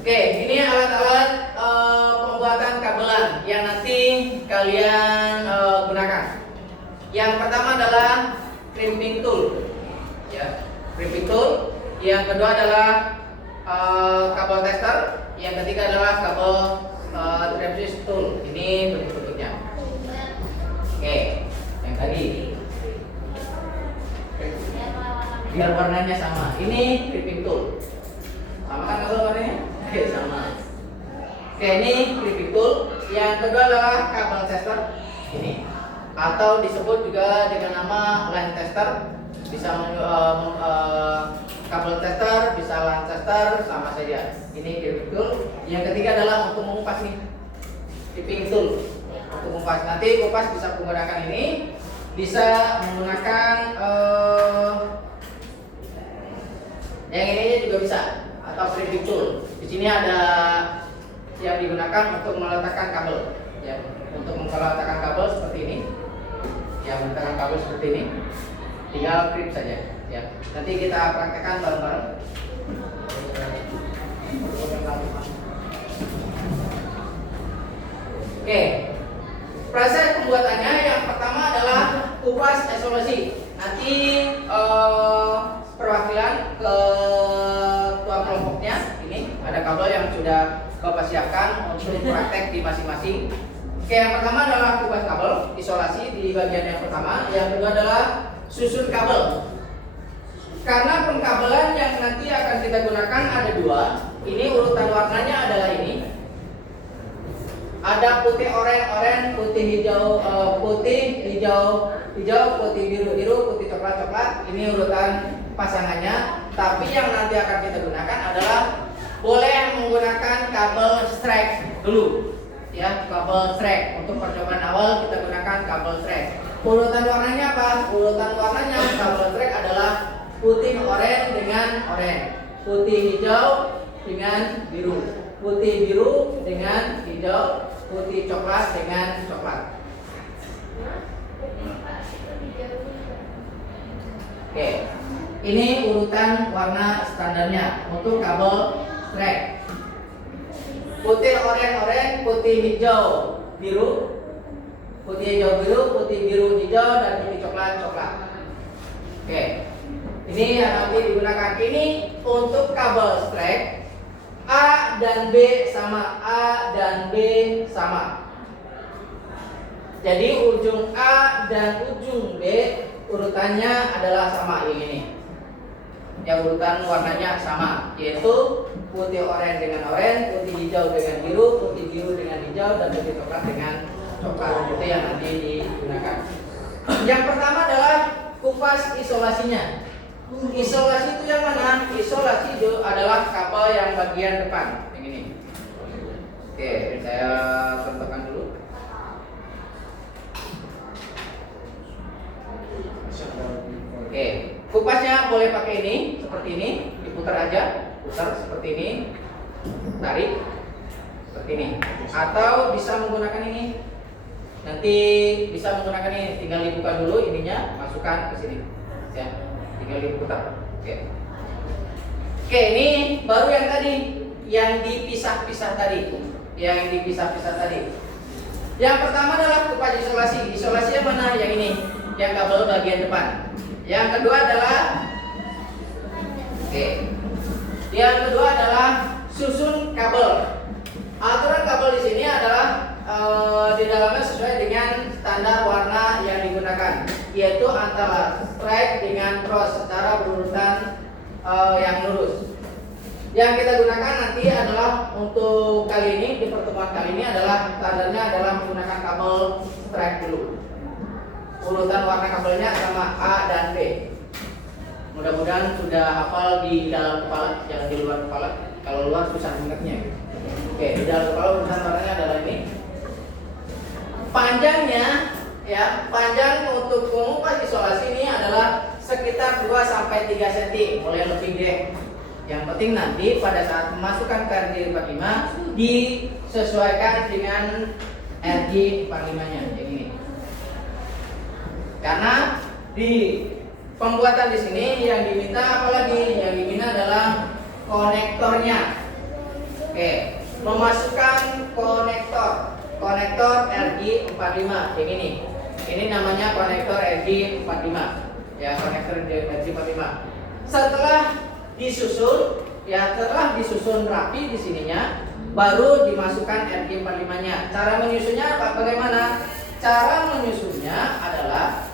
Oke, ini alat-alat pembuatan kabelan yang nanti kalian gunakan. Yang pertama adalah crimping tool, ya, crimping tool. Yang kedua adalah kabel tester. Yang ketiga adalah kabel trapezius tool. Ini bentuk-bentuknya. Oke, yang tadi. Biar warnanya sama. Ini crimping tool. Sama kan kalau warnanya? Oke, sama. Oke, ini crimping tool. Yang kedua adalah kabel tester. Ini atau disebut juga dengan nama line tester. Bisa kabel tester, bisa line tester, sama saja. Ini crimping tool. Yang ketiga adalah untuk mengupas nih, tipping tool. Untuk mengupas. Nanti kupas bisa menggunakan ini, bisa menggunakan yang ini juga bisa, atau crimping tool. Di sini ada yang digunakan untuk meletakkan kabel, ya, untuk meletakkan kabel seperti ini, ya, meletakkan kabel seperti ini. Tinggal grip saja, ya. Nanti kita praktekkan bareng-bareng. Oke. Proses pembuatannya yang pertama adalah kupas isolasi. Nanti perwakilan ke ketua kelompoknya ini ada kabel yang sudah Bapak siapkan untuk praktek di masing-masing. Oke, yang pertama adalah kupas kabel isolasi di bagian yang pertama. Yang kedua adalah susun kabel. Karena pengkabelan yang nanti akan kita gunakan ada dua. Ini urutan warnanya adalah ini. Ada putih oranye, putih hijau, putih biru, putih coklat. Ini urutan pasangannya. Tapi yang nanti akan kita gunakan adalah boleh menggunakan kabel strike dulu. Ya, kabel strike. Untuk percobaan awal kita gunakan kabel strike. Urutan warnanya apa? Urutan warnanya kabel strike adalah putih oranye dengan oranye, putih hijau dengan biru, putih biru dengan hijau, putih coklat dengan coklat. Oke, ini urutan warna standarnya untuk kabel strike. Putih oranye, putih hijau biru, putih hijau biru, putih biru hijau, dan putih coklat coklat. Oke, ini yang nanti digunakan. Ini untuk kabel strike. A dan B sama, A dan B sama. Jadi ujung A dan ujung B urutannya adalah sama ini. Yang urutan warnanya sama, yaitu putih oranye dengan oranye, putih hijau dengan biru, putih biru dengan hijau, dan putih coklat dengan coklat. Itu yang nanti digunakan. Yang pertama adalah kupas isolasinya. Isolasi itu yang mana? Isolasi itu adalah kabel yang bagian depan, yang ini. Oke, saya contohkan dulu. Oke, kupasnya boleh pakai ini, seperti ini, diputar aja, putar seperti ini, tarik, seperti ini. Atau bisa menggunakan ini. Nanti bisa menggunakan ini, tinggal dibuka dulu ininya, masukkan ke sini. Ya. Tinggal diputar. Oke, ini baru yang tadi, yang dipisah-pisah tadi, Yang pertama adalah kupas isolasi. Isolasi yang mana? Yang ini, yang kabel bagian depan. Yang kedua adalah susun kabel. Aturan kabel di sini adalah di dalamnya sesuai dengan standar warna yang digunakan, yaitu antara strike dengan cross secara berurutan yang lurus. Yang kita gunakan nanti adalah untuk kali ini, di pertemuan kali ini adalah standarnya adalah menggunakan kabel strike dulu. Urutan warna kabelnya sama A dan B. Mudah-mudahan sudah hafal di dalam kepala, jangan di luar kepala. Kalau luar susah ingatnya. Oke, di dalam kepala urutan warnanya adalah ini. Panjangnya, ya, panjang untuk mengupas isolasi ini adalah sekitar 2-3 cm, mulai lebih deh. Yang penting nanti pada saat memasukkan ke RJ45 disesuaikan dengan RJ45-nya, yang ini. Karena di pembuatan di sini yang diminta apalagi? Yang diminta adalah konektornya. Oke, memasukkan konektor RJ45 yang ini. Ini namanya konektor RJ45. Ya, konektor RJ45. Setelah disusun rapi di sininya, baru dimasukkan RJ45-nya. Cara menyusunnya bagaimana? Cara menyusunnya adalah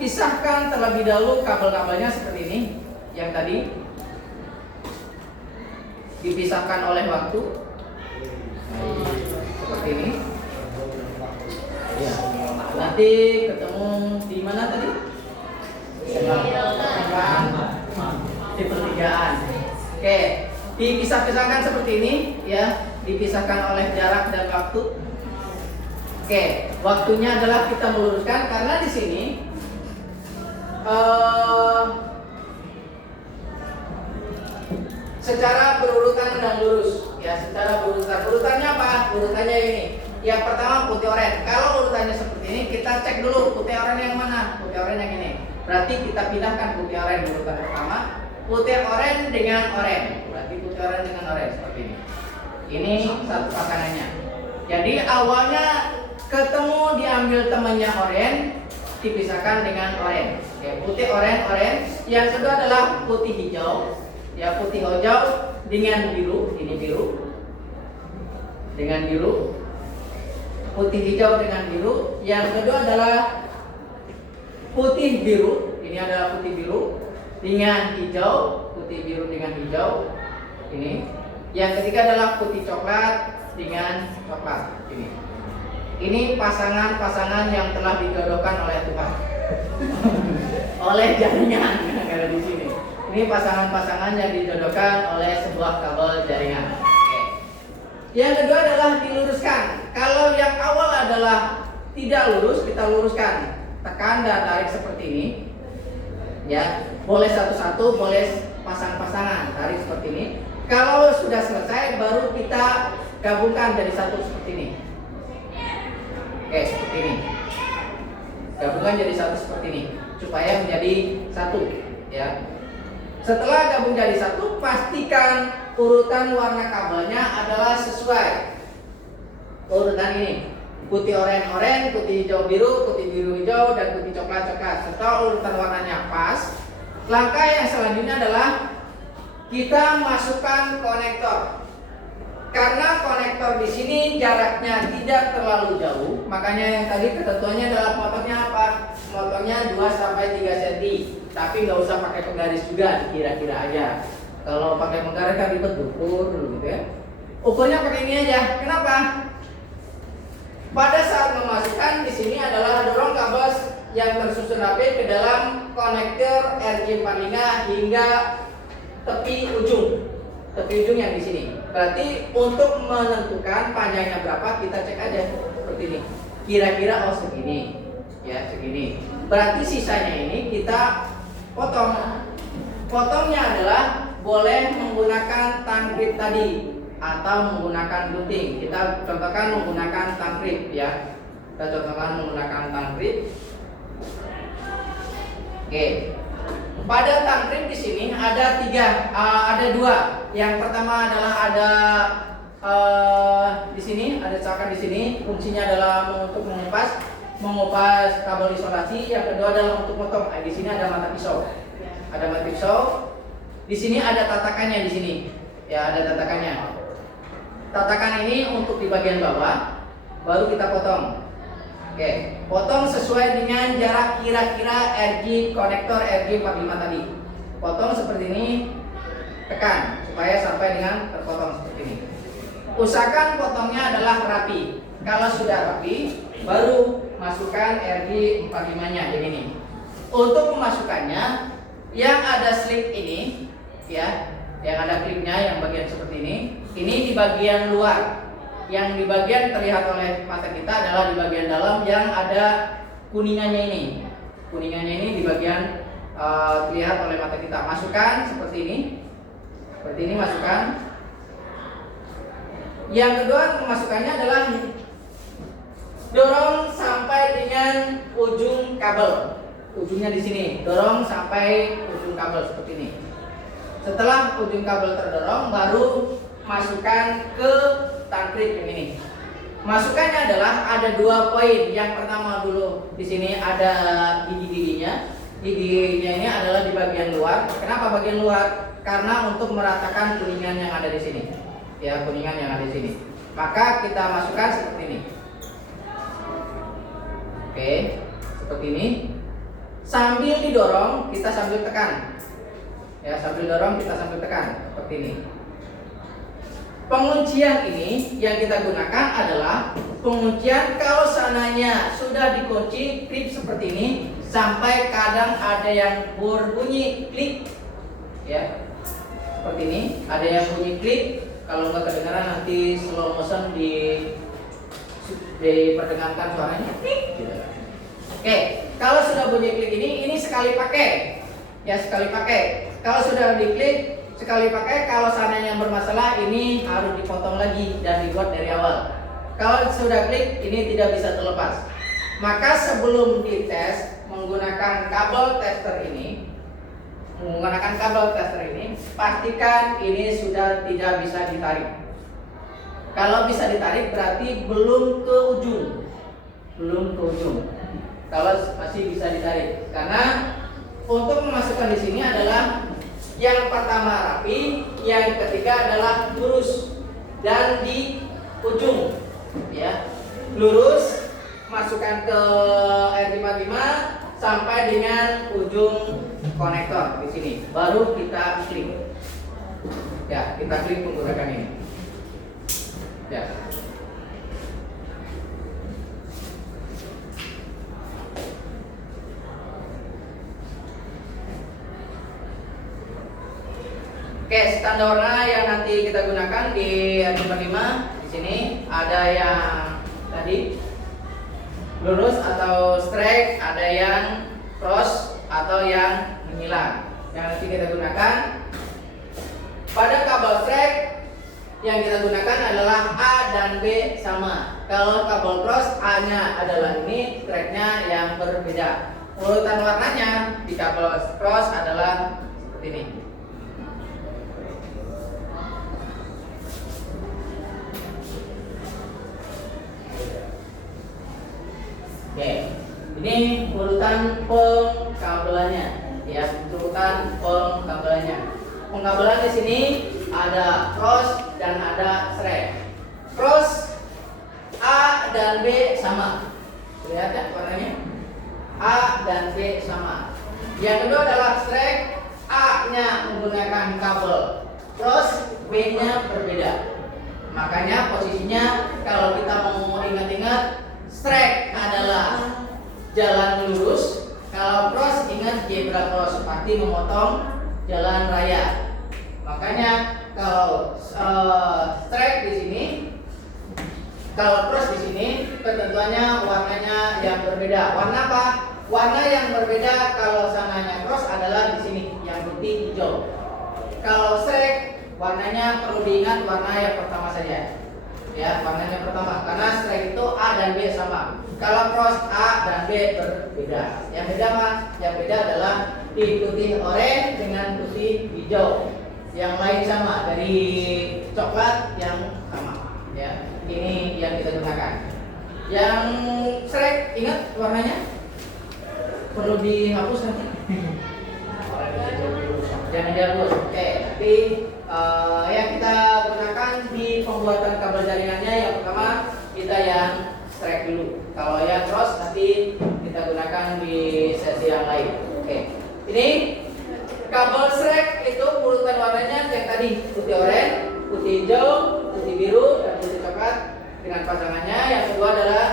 pisahkan terlebih dahulu kabel-kabelnya seperti ini, yang tadi dipisahkan oleh waktu seperti ini. Ya. Nanti ketemu di mana tadi? Di pertigaan. Oke, dipisah-pisahkan seperti ini, ya, dipisahkan oleh jarak dan waktu. Oke, waktunya adalah kita meluruskan karena di sini secara berurutan dan lurus, ya, secara berurutan. Urutannya apa? Urutannya ini. Yang pertama putih oranye. Kalau urutannya seperti ini, kita cek dulu putih oranye yang mana? Putih oranye yang ini. Berarti kita pindahkan putih oranye di urutan pertama. Putih oranye dengan oranye. Berarti putih oranye dengan oranye seperti ini. Ini satu pasangannya. Jadi awalnya ketemu diambil temannya oranye, dipisahkan dengan oranye. Ya, putih oranye. Yang kedua adalah putih hijau. Ya, putih hijau dengan biru. Ini biru. Dengan biru. Putih hijau dengan biru. Yang kedua adalah putih biru. Ini adalah putih biru dengan hijau. Putih biru dengan hijau. Ini. Yang ketiga adalah putih coklat dengan coklat. Ini pasangan-pasangan yang telah dijodohkan oleh Tuhan. Oleh jaringan ada di sini. Ini pasangan-pasangan yang dijodohkan oleh sebuah kabel jaringan. Oke. Yang kedua adalah diluruskan. Kalau yang awal adalah tidak lurus, kita luruskan. Tekan dan tarik seperti ini. Ya, boleh satu-satu, boleh pasang-pasangan, tarik seperti ini. Kalau sudah selesai, baru kita gabungkan jadi satu seperti ini. Oke, seperti ini. Gabungkan jadi satu seperti ini, supaya menjadi satu. Ya. Setelah gabung jadi satu, pastikan urutan warna kabelnya adalah sesuai. Urutan ini, putih oranye, putih hijau biru, putih biru hijau, dan putih coklat. Setelah urutan warnanya pas, langkah yang selanjutnya adalah kita masukkan konektor. Karena konektor di sini jaraknya tidak terlalu jauh, makanya yang tadi ketentuannya adalah potongnya apa? Potongnya 2 sampai 3 cm. Tapi nggak usah pakai penggaris juga, kira-kira aja. Kalau pakai penggaris kan ribet, ukur dulu gitu ya. Ukurnya pakai ini aja. Kenapa? Pada saat memasukkan di sini adalah dorong kabel yang tersusun rapi ke dalam konektor RJ45 hingga tepi ujung yang di sini. Berarti untuk menentukan panjangnya berapa, kita cek aja seperti ini. Kira-kira segini, ya segini. Berarti sisanya ini kita potong. Potongnya adalah boleh menggunakan tangkrip tadi atau menggunakan gunting. Kita contohkan menggunakan tangkrip ya. Kita contohkan menggunakan tangkrip. Oke. Pada tangkrip di sini ada dua. Yang pertama adalah ada di sini ada cakan di sini. Fungsinya adalah untuk mengupas kabel isolasi. Yang kedua adalah untuk potong. Di sini ada mata pisau. Ada mata pisau. Di sini ada tatakannya di sini. Ya, ada tatakannya. Tatakan ini untuk di bagian bawah. Baru kita potong. Oke, potong sesuai dengan jarak kira-kira RJ konektor RJ45 tadi. Potong seperti ini, tekan supaya sampai dengan terpotong seperti ini. Usahakan potongnya adalah rapi. Kalau sudah rapi, baru masukkan RJ45-nya yang ini. Untuk memasukkannya, yang ada slip ini, ya, yang ada klipnya yang bagian seperti ini di bagian luar. Yang di bagian terlihat oleh mata kita adalah di bagian dalam yang ada kuningannya ini. Kuningannya ini di bagian terlihat oleh mata kita. Masukkan seperti ini. Seperti ini masukkan. Yang kedua memasukkannya adalah dorong sampai dengan ujung kabel. Ujungnya di sini. Dorong sampai ujung kabel seperti ini. Setelah ujung kabel terdorong, baru masukkan ke tangkrip yang ini. Masukannya adalah ada 2 poin. Yang pertama dulu di sini ada gigi-giginya. Gigi-giginya ini adalah di bagian luar. Kenapa bagian luar? Karena untuk meratakan kuningan yang ada di sini. Ya, kuningan yang ada di sini. Maka kita masukkan seperti ini. Oke, seperti ini. Sambil didorong, kita sambil tekan. Ya, sambil dorong kita sambil tekan seperti ini. Penguncian ini yang kita gunakan adalah penguncian kalau seandainya sudah dikunci klip seperti ini sampai kadang ada yang berbunyi klik, ya seperti ini ada yang bunyi klik. Kalau nggak kedengaran nanti slow motion diperdengarkan suaranya klik. Gitu. Oke, kalau sudah bunyi klik ini sekali pakai, ya sekali pakai. Kalau sudah diklik sekali pakai, kalau seandainya yang bermasalah ini harus dipotong lagi dan dibuat dari awal. Kalau sudah klik ini tidak bisa terlepas. Maka sebelum dites menggunakan kabel tester ini, pastikan ini sudah tidak bisa ditarik. Kalau bisa ditarik berarti belum ke ujung. Belum ke ujung. Kalau masih bisa ditarik. Karena untuk memasukkan di sini adalah yang pertama rapi, yang ketiga adalah lurus dan di ujung, ya. Lurus, masukkan ke R55 sampai dengan ujung konektor di sini. Baru kita klik. Ya, kita klik menggunakan ini. Ya. Oke, standar warna yang nanti kita gunakan di R55 di sini ada yang tadi lurus atau straight, ada yang cross atau yang menyilang. Yang nanti kita gunakan pada kabel straight yang kita gunakan adalah A dan B sama. Kalau kabel cross A-nya adalah ini, straight-nya yang berbeda. Urutan warnanya di kabel cross adalah seperti ini. Oke, ini urutan pengkabelannya, ya, urutan pengkabelannya. Pengkabelan di sini ada cross dan ada straight. Cross A dan B sama, lihat ya warnanya. A dan B sama. Yang kedua adalah straight, A-nya menggunakan kabel cross, B-nya berbeda. Makanya posisinya kalau kita mau ingat-ingat, straight adalah jalan lurus, kalau cross ingat zebra cross, arti memotong jalan raya. Makanya kalau straight di sini, kalau cross di sini, ketentuannya warnanya yang berbeda. Warna apa? Warna yang berbeda kalau sananya cross adalah di sini, yang putih hijau. Kalau straight, warnanya perlu diingat warna yang pertama saja. Ya, warnanya pertama, karena straight itu A dan B sama. Kalau cross A dan B berbeda. Yang beda Mas, yang beda adalah di putih oranye dengan putih hijau. Yang lain sama, dari coklat yang sama. Ya, ini yang kita gunakan. Yang straight ingat warnanya? Perlu dihapus nanti. Jangan dihapus. Oke, tapi yang kita gunakan di pembuatan kabel jaringannya yang pertama kita yang straight dulu. Kalau yang cross nanti kita gunakan di sesi yang lain. Oke. Ini kabel straight itu urutan warnanya yang tadi putih oranye, putih hijau, putih biru dan putih coklat dengan pasangannya. Yang kedua adalah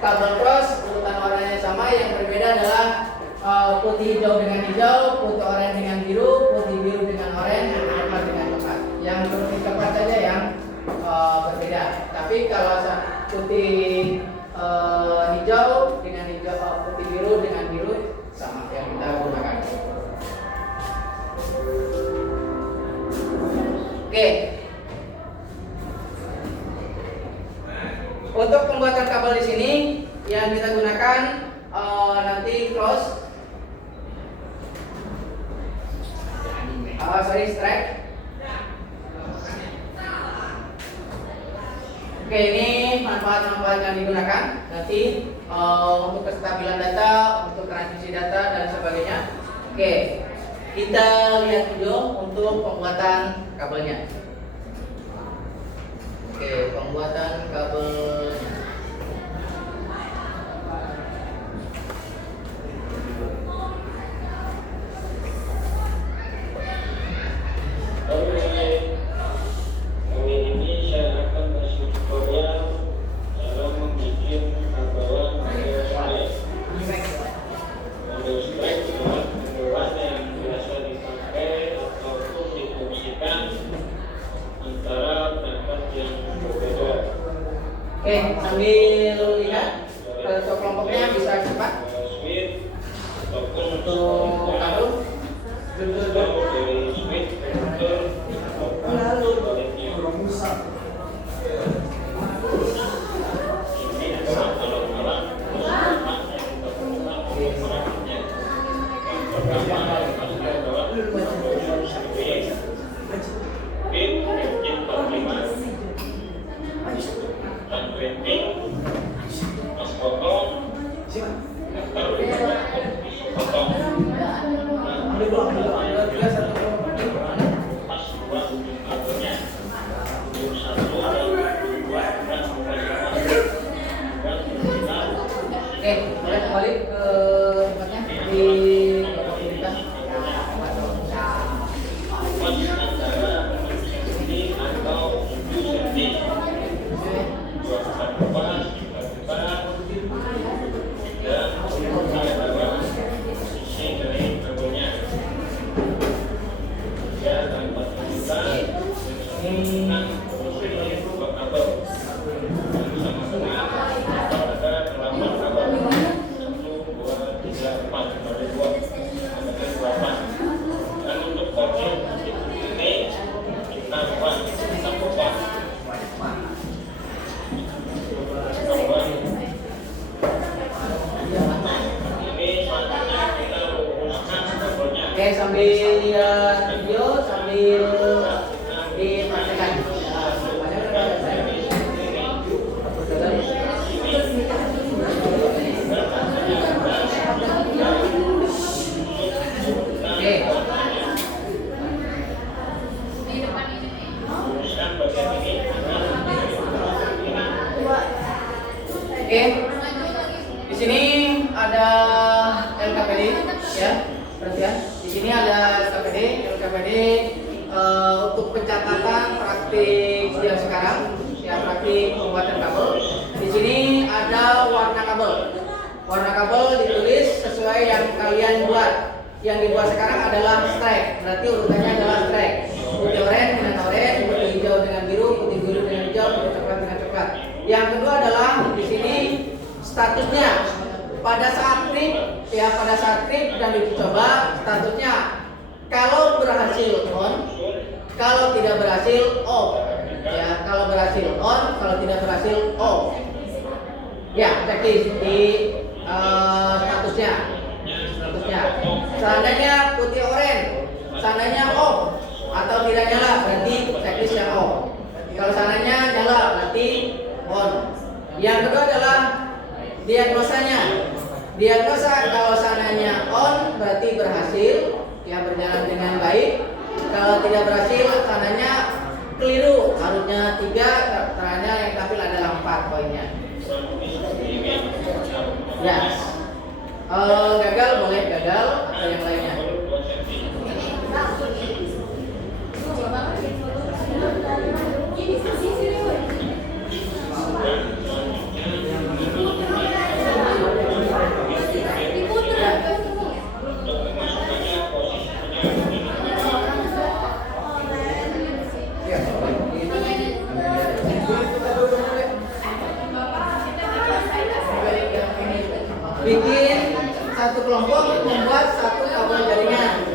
kabel cross, urutan warnanya sama, yang berbeda adalah putih hijau dengan hijau, putih oranye dengan biru, putih biru dengan oranye, dan coklat dengan coklat. Yang putih coklat saja yang berbeda. Tapi kalau putih hijau dengan hijau, putih biru dengan biru sama yang kita gunakan. Oke. Untuk pembuatan kabel di sini yang kita gunakan nanti cross. Straight. Oke, ini manfaat-manfaat yang digunakan nanti untuk kestabilan data, untuk transmisi data dan sebagainya. Oke, kita lihat video untuk pembuatan kabelnya. Oke, pembuatan kabelnya. Kali ini saya akan kasih tutorial cara membuat kabelan model straight. Model straight adalah kabelan yang biasa dipakai ataupun difungsikan antara perangkat yang berbeda. Oke, sambil lihat kelompoknya bisa cepat. Switch ataupun Untuk kabel atau dari switch konektor ataupun sebaliknya. Ini adalah alat-alat yang kita gunakan untuk merakitnya. Yang pertama pasti adalah pin yang terlima di komunitas. Luas antara 6 cm atau 7 cm. Dua pasang kapas dan adalah sisi dari kabelnya. Ya, tanpa tuntutan dengan posisi dua kabel. Sama-sama ada 8 kabel. 1, 2, 3, 4. Ada 2. Ada 8. Dan untuk kotak ini kita buat satu pas. Ini selanjutnya kita menggunakan kabelnya. Oke, sambil lihat video sambil dipraktekkan. Oke. Luruskan bagian ini. Oke. Di sini ada LKPD ya. Perhatian. Di sini ada LKPD untuk pencatatan praktik yang sekarang ya, praktik pembuatan kabel. Di sini ada warna kabel. Warna kabel ditulis sesuai yang kalian buat. Yang dibuat sekarang adalah strike. Berarti urutannya adalah strike. Putih oranye dengan oranye, putih hijau dengan biru, putih biru dengan hijau, putih coklat dengan coklat. Yang kedua adalah di sini statusnya. Pada saat trip ya, pada saat trip dan diuji coba statusnya kalau berhasil on, kalau tidak berhasil off. Ya, kalau berhasil on, kalau tidak berhasil off. Ya, checklist di statusnya. Seandainya putih oranye, seandainya off atau tidak nyala berarti checklistnya off. Kalau seandainya nyala berarti on. Yang kedua adalah diagnosanya. Diagnosa kalau seandainya on berarti berhasil ya, berjalan dengan baik. Kalau tidak berhasil seandainya keliru, harusnya 3, ternyata yang tampil adalah 4 poinnya. Ya. Gagal boleh gagal atau yang lainnya. Bikin satu kelompok membuat satu kabel jaringan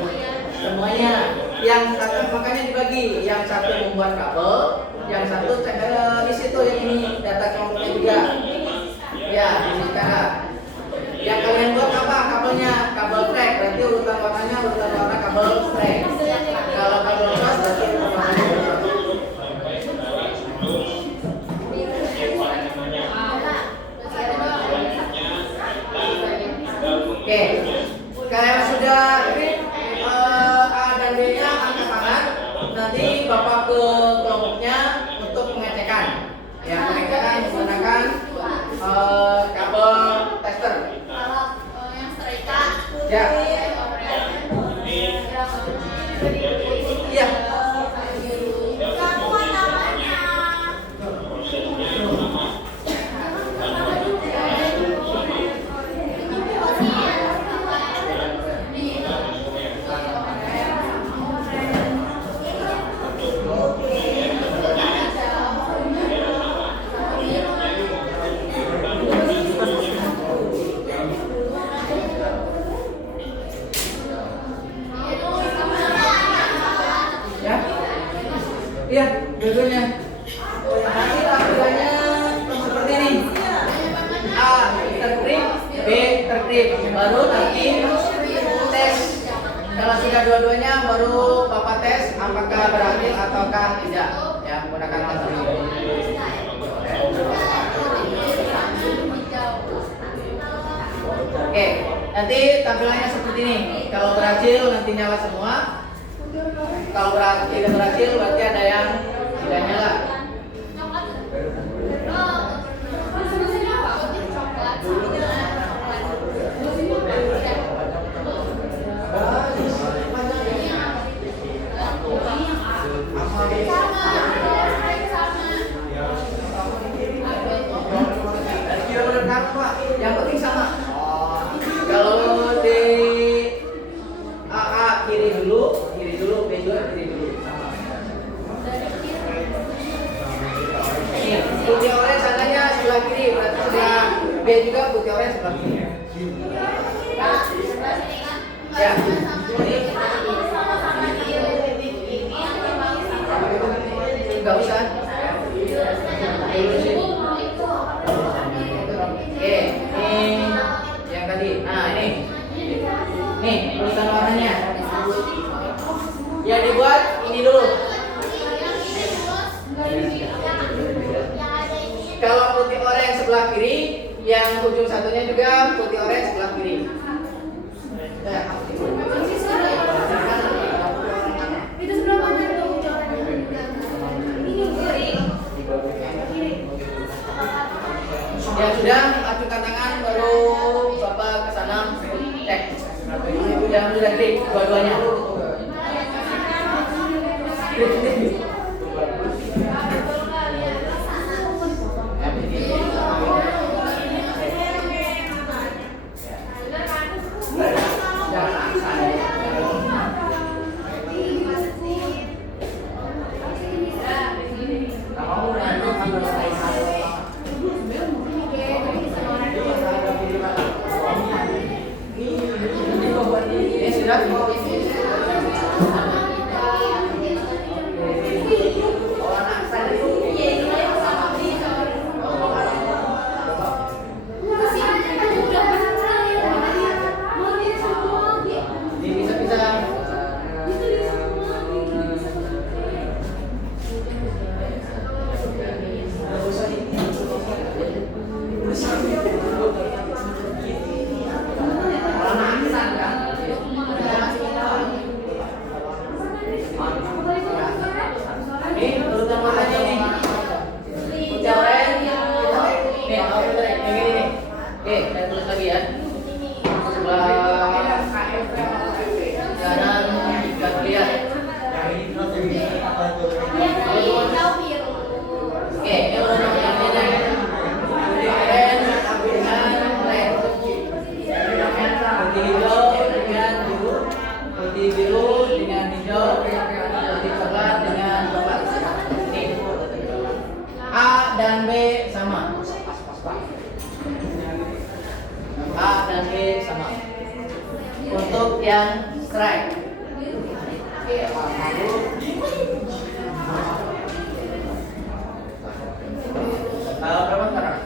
semuanya. Yang satu makanya dibagi, yang satu membuat kabel, yang satu di situ yang ini data kelompoknya juga. Ya, ini sekarang. Yang kalian buat apa kabelnya? Kabel track, berarti urutan warnanya urutan warna kabel track. Kalau kabel pas berarti urutan warnanya berubah. Oke, kalian sudah A dan B-nya angkat tangan. Nanti Bapak ke kelompoknya untuk pengecekan. Ya, pengecekan menggunakan kabel tester. Ya. Iya. Iya, dua-duanya. Nanti tampilannya seperti ini. A tertrip, B tertrip. Baru nanti tes. Kalau sudah dua-duanya baru Bapak tes apakah berhasil ataukah tidak. Ya, menggunakan alat ini. Oke, nanti tampilannya seperti ini. Kalau berhasil nanti nyala semua. Kalau tidak berhasil berarti ada yang tidak nyala. Nih, urutan warnanya. Yang dibuat ini dulu. Kalau putih oranye sebelah kiri, yang ujung satunya juga putih oranye sebelah kiri. Itu sebelah mana tuh? Ini kiri. Ya sudah, acukan tangan baru Bapak ke sana cek. Yang sudah klik dua-duanya. Ini sudah. Ini urutan warnanya nih. Putih oranye. Nih, mau putar yang ini nih. Oke, saya tulis lagi ya. Sebelah kanan jika terlihat. Oke, ini urutan warnanya nih. Putih oranye dengan red. Putih hijau dengan biru. Putih biru dengan hijau. Putih coklat dengan coklat. Nih. A dan B sama. A dan B sama. Untuk yang strike. Berapa sekarang?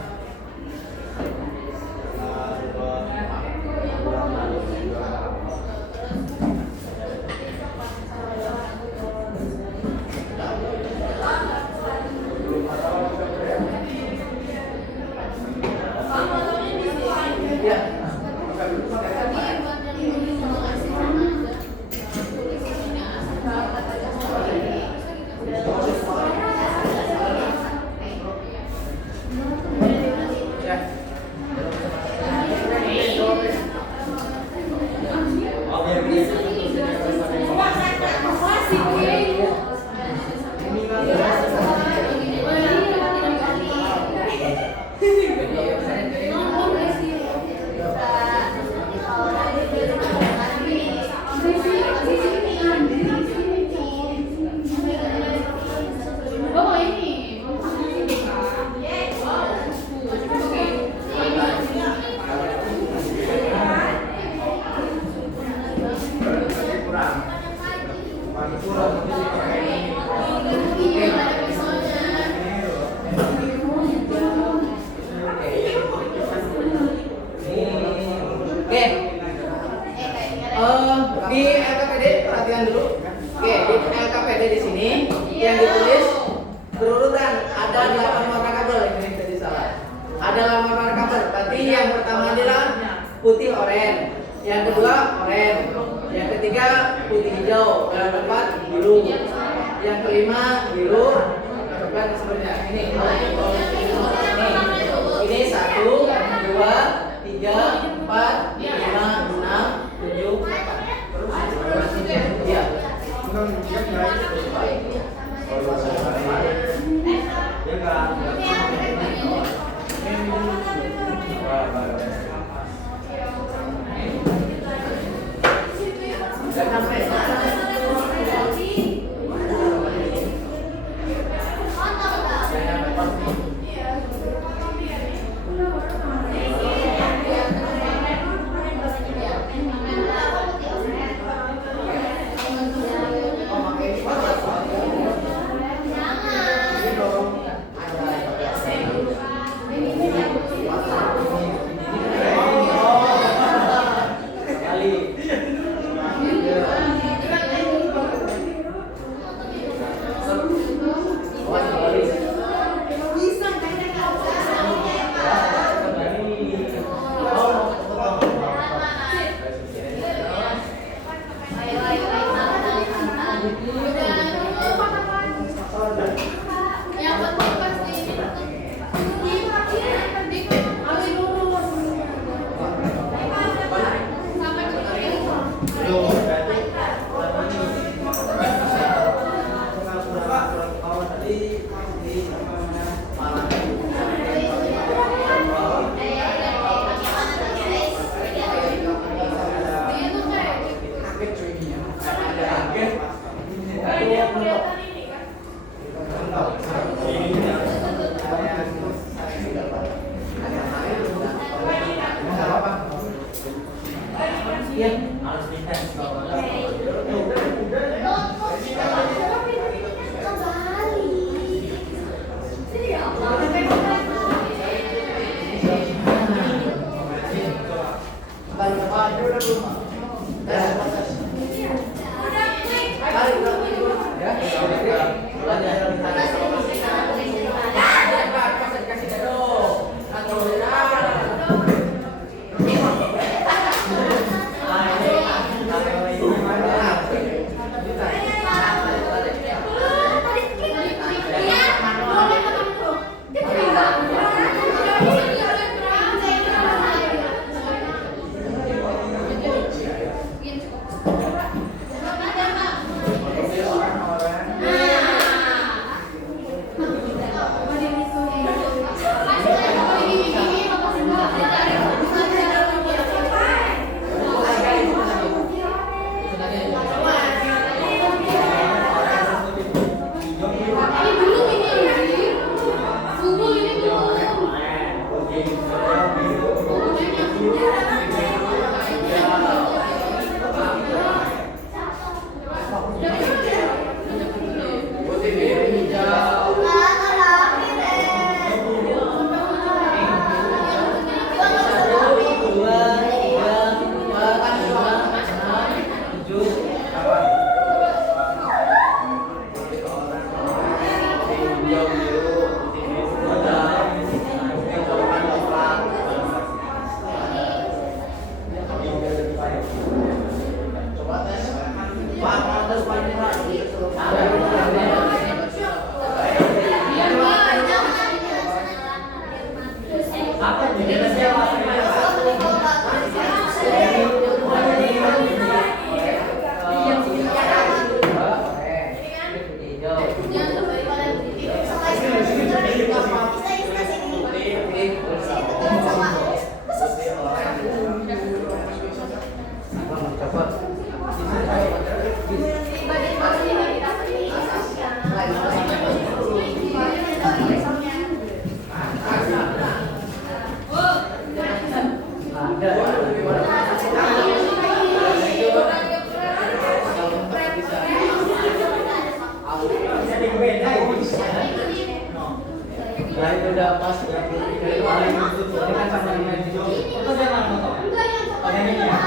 Ya. Oke. Di LKPD perhatian dulu. Oke, di LKPD di sini yang ditulis berurutan ada 8 warna kabel. Ini tadi salah. Ada 8 warna kabel. Tadi yang pertama adalah putih oranye, yang kedua oranye, yang ketiga putih hijau, yang keempat biru, yang kelima biru, coklat dan seterusnya. Ini 1, 2, 3, 4, 5, 6, 7, 8. Iya. Iya. Harus intens kalau nggak. Nah itu udah pas berapa ini kan sama dengan itu. Itu jangan nonton. Pakai ini ya.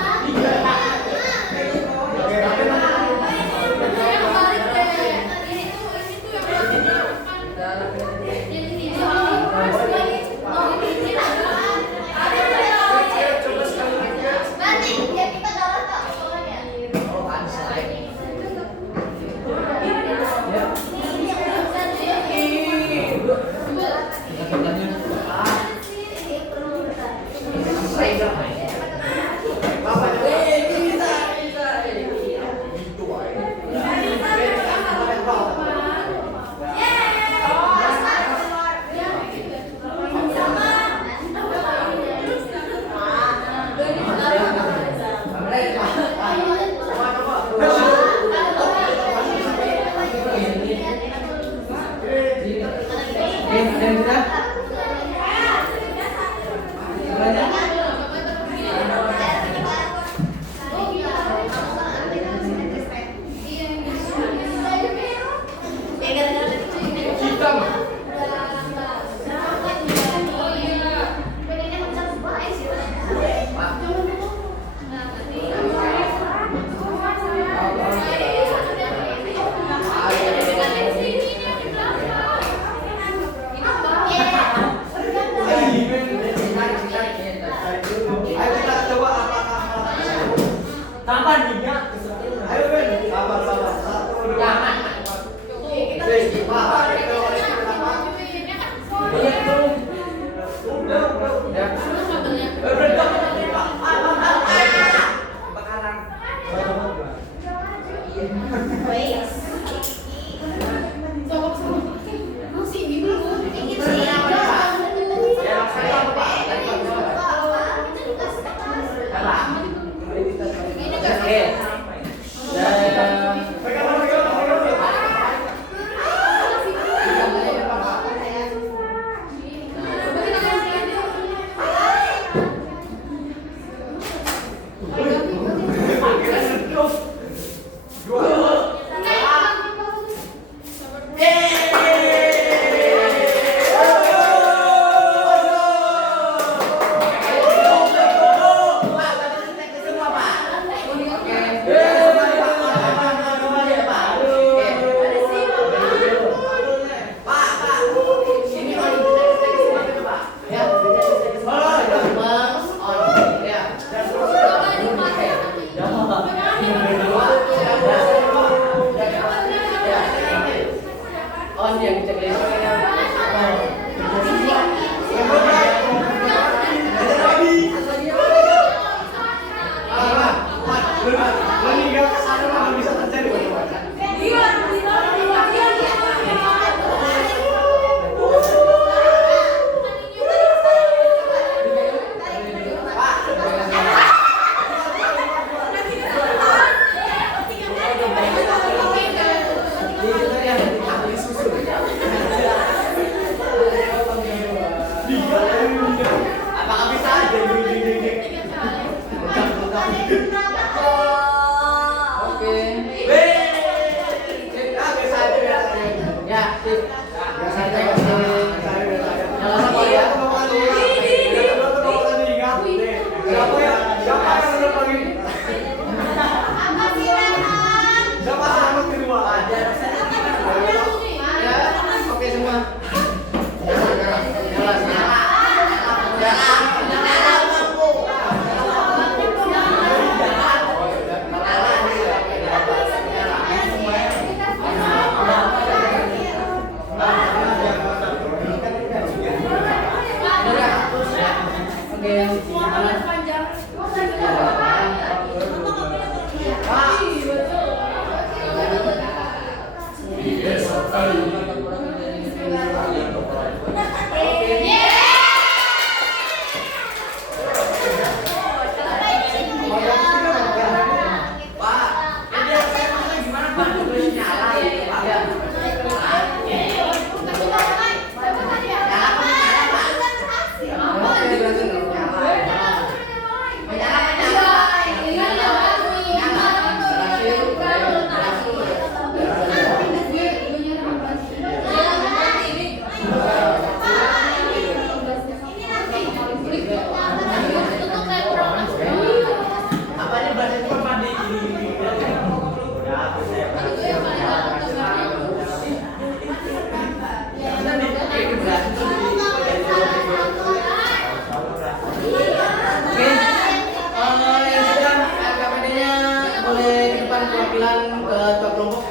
perwakilan ketua kelompok.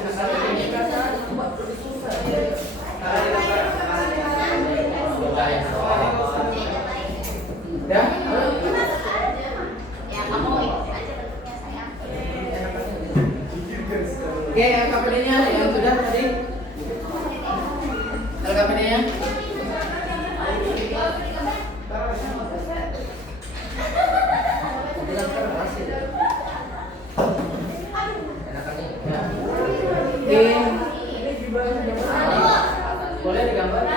Ya, oke, LKPD-nya yang sudah tadi. LKPD-nya. Boleh digambar?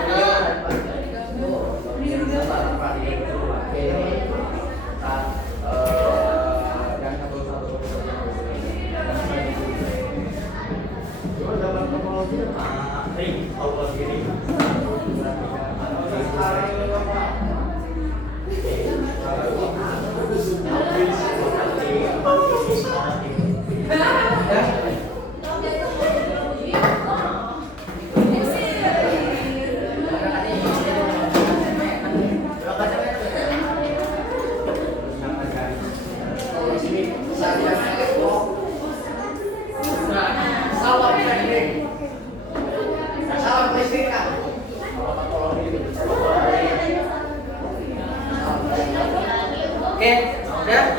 Oke, udah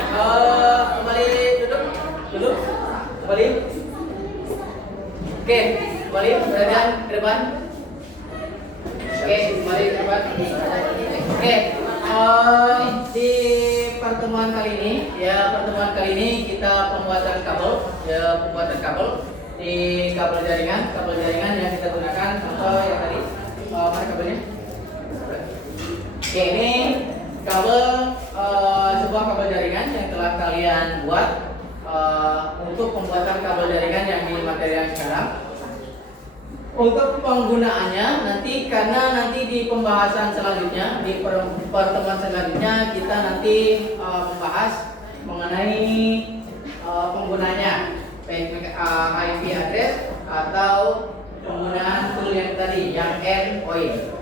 kembali duduk, kembali. Oke, kembali berjalan ke depan. Oke, kembali ke depan. Oke, di pertemuan kali ini, kita pembuatan kabel di kabel jaringan yang kita gunakan contoh yang tadi. Mana kabelnya? Oke, ini kabel sebuah kabel jaringan yang telah kalian buat untuk pembuatan kabel jaringan yang di materi yang sekarang. Untuk penggunaannya karena nanti di pembahasan selanjutnya, di pertemuan selanjutnya kita nanti membahas mengenai penggunanya IP address atau penggunaan tool yang tadi yang endpoint,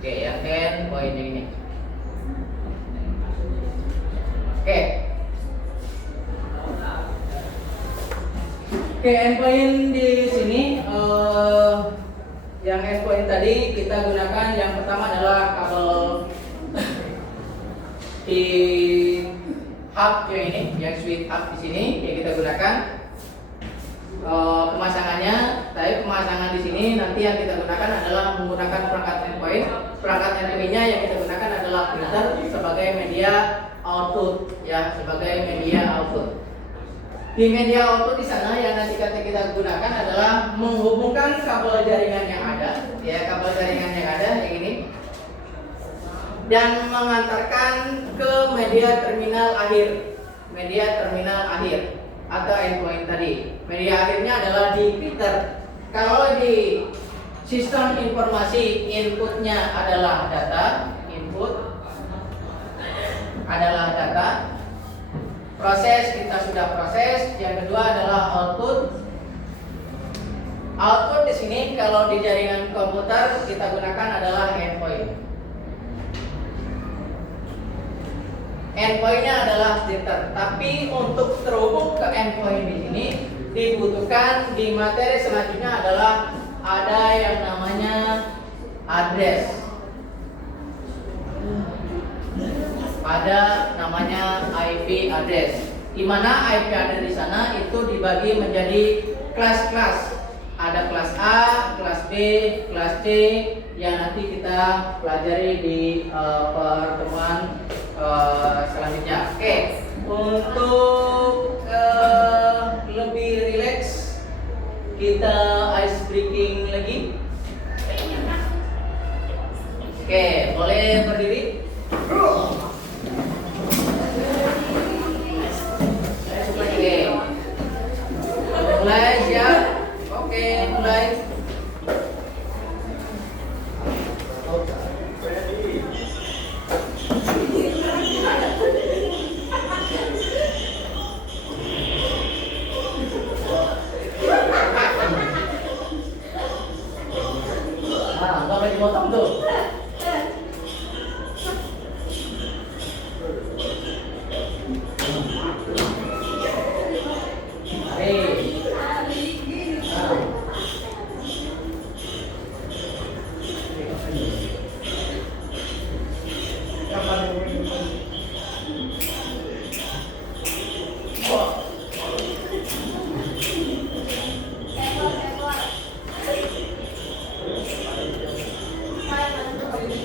Oke, yang endpoint yang ini. Oke, endpoint di sini yang endpoint tadi kita gunakan yang pertama adalah kabel di hub yang ini, yang switch hub di sini yang kita gunakan. Pemasangan di sini nanti yang kita gunakan adalah menggunakan perangkat endpoint. Perangkat endpointnya yang kita gunakan adalah printer sebagai media output, ya, sebagai media output. Di media output di sana yang nanti kita gunakan adalah menghubungkan kabel jaringan yang ada, ya, kabel jaringan yang ada yang ini, dan mengantarkan ke media terminal akhir atau endpoint tadi. Media akhirnya adalah di printer. Kalau di sistem informasi inputnya adalah data, proses kita sudah proses. Yang kedua adalah output. Output di sini kalau di jaringan komputer kita gunakan adalah endpoint. Endpointnya adalah printer. Tapi untuk terhubung ke endpoint di sini dibutuhkan di materi selanjutnya adalah ada yang namanya address. Ada namanya IP address. Di mana IP address di sana itu dibagi menjadi kelas-kelas. Ada kelas A, kelas B, kelas C yang nanti kita pelajari di pertemuan selanjutnya. Oke, untuk lebih rileks kita ice breaking lagi. Oke, boleh berdiri. Oke, mulai siap. Oke, mulai.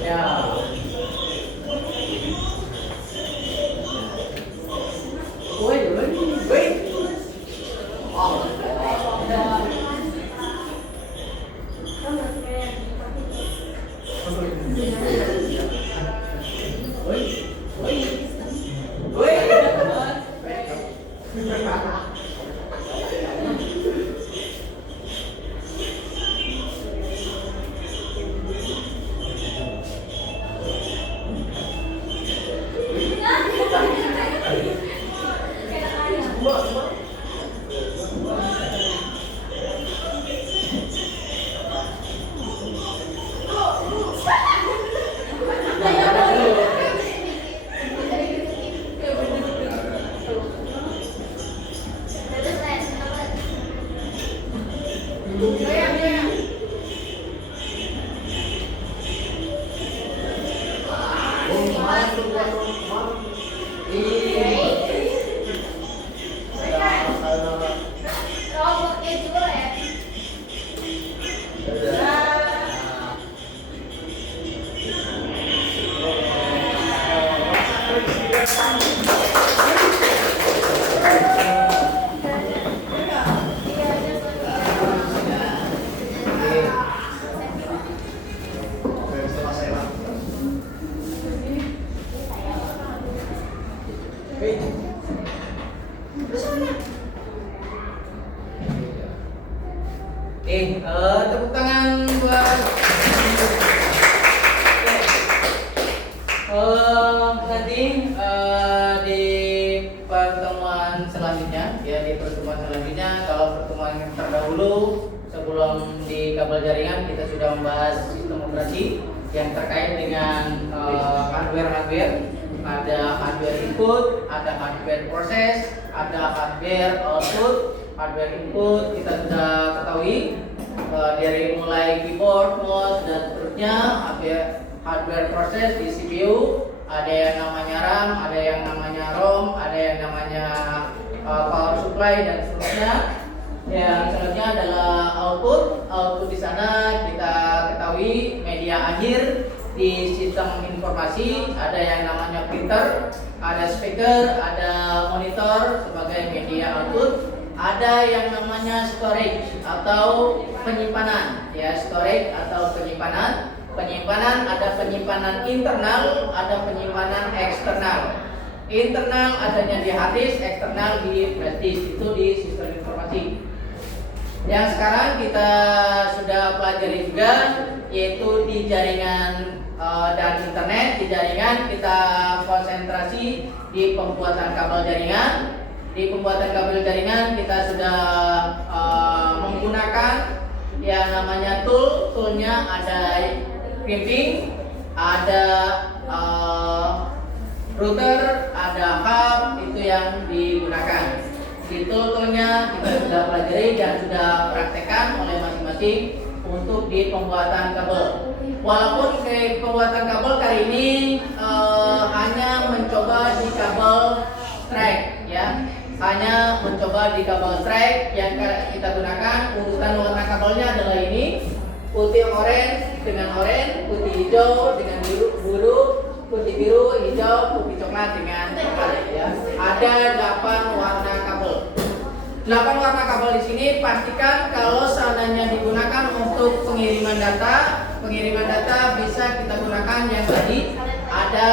Ya. Woi, woi, woi. Oh. Woi, woi. Woi. Tepuk tangan buat nanti di pertemuan selanjutnya ya, di pertemuan selanjutnya kalau pertemuan yang terdahulu sebelum di kabel jaringan kita sudah membahas sistem operasi yang terkait dengan hardware. Ada hardware input, ada hardware proses, ada hardware output. Hardware input kita sudah ketahui dari mulai keyboard, mouse dan seterusnya. Hardware proses di CPU ada yang namanya RAM, ada yang namanya ROM, ada yang namanya power supply dan seterusnya. Yang selanjutnya adalah output. Output di sana kita ketahui media akhir di sistem informasi, ada yang namanya printer, ada speaker, ada monitor sebagai media output, ada yang namanya storage atau penyimpanan ya, storage atau penyimpanan. Penyimpanan ada penyimpanan internal, ada penyimpanan eksternal. Internal adanya di hard disk, eksternal di flash disk, itu di sistem informasi. Yang sekarang kita sudah pelajari juga yaitu di jaringan dan internet. Di jaringan kita konsentrasi di pembuatan kabel jaringan. Di pembuatan kabel jaringan kita sudah menggunakan yang namanya toolnya ada crimping, ada router, ada hub, itu yang digunakan. Di toolnya kita sudah pelajari dan sudah praktekkan oleh masing-masing untuk di pembuatan kabel. Walaupun ke pembuatan kabel kali ini hanya mencoba di kabel track ya, hanya mencoba di kabel track yang kita gunakan. Urutan warna kabelnya adalah ini: putih orange dengan orange, putih hijau dengan biru, putih biru, hijau, putih coklat dengan coklat ya. Ada 8 warna kabel. 8 warna kabel di sini pastikan kalau seandainya digunakan untuk pengiriman data bisa kita gunakan yang tadi. Ada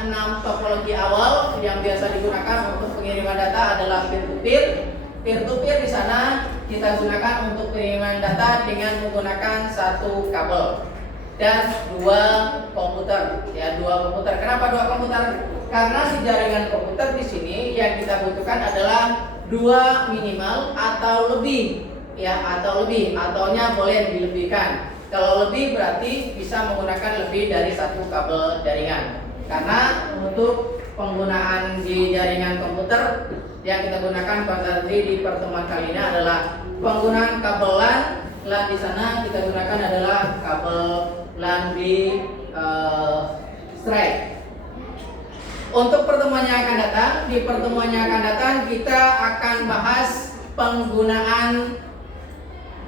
6 topologi awal yang biasa digunakan untuk pengiriman data adalah peer-to-peer. Peer-to-peer di sana kita gunakan untuk pengiriman data dengan menggunakan 1 kabel dan 2 komputer ya, 2 komputer. Kenapa 2 komputer? Karena si jaringan komputer di sini yang kita butuhkan adalah 2 minimal atau lebih ya, atau lebih, ataunya boleh dilebihkan. Kalau lebih berarti bisa menggunakan lebih dari 1 kabel jaringan. Karena untuk penggunaan di jaringan komputer yang kita gunakan konsentrasi di pertemuan kali ini adalah penggunaan kabel LAN. LAN di sana kita gunakan adalah kabel LAN di straight. Untuk pertemuan yang akan datang, di pertemuan yang akan datang kita akan bahas penggunaan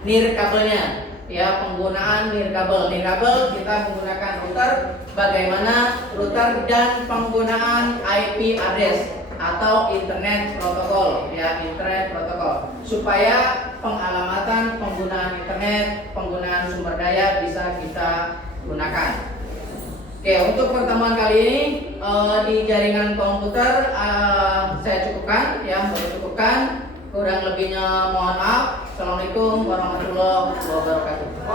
nirkabelnya. Ya, penggunaan nirkabel. Nirkabel kita menggunakan router, bagaimana router dan penggunaan IP address atau internet protokol, ya, internet protokol, supaya pengalamatan penggunaan internet, penggunaan sumber daya bisa kita gunakan. Oke, untuk pertemuan kali ini di jaringan komputer saya cukupkan, ya, saya cukupkan. Kurang lebihnya mohon maaf. Assalamualaikum warahmatullahi wabarakatuh.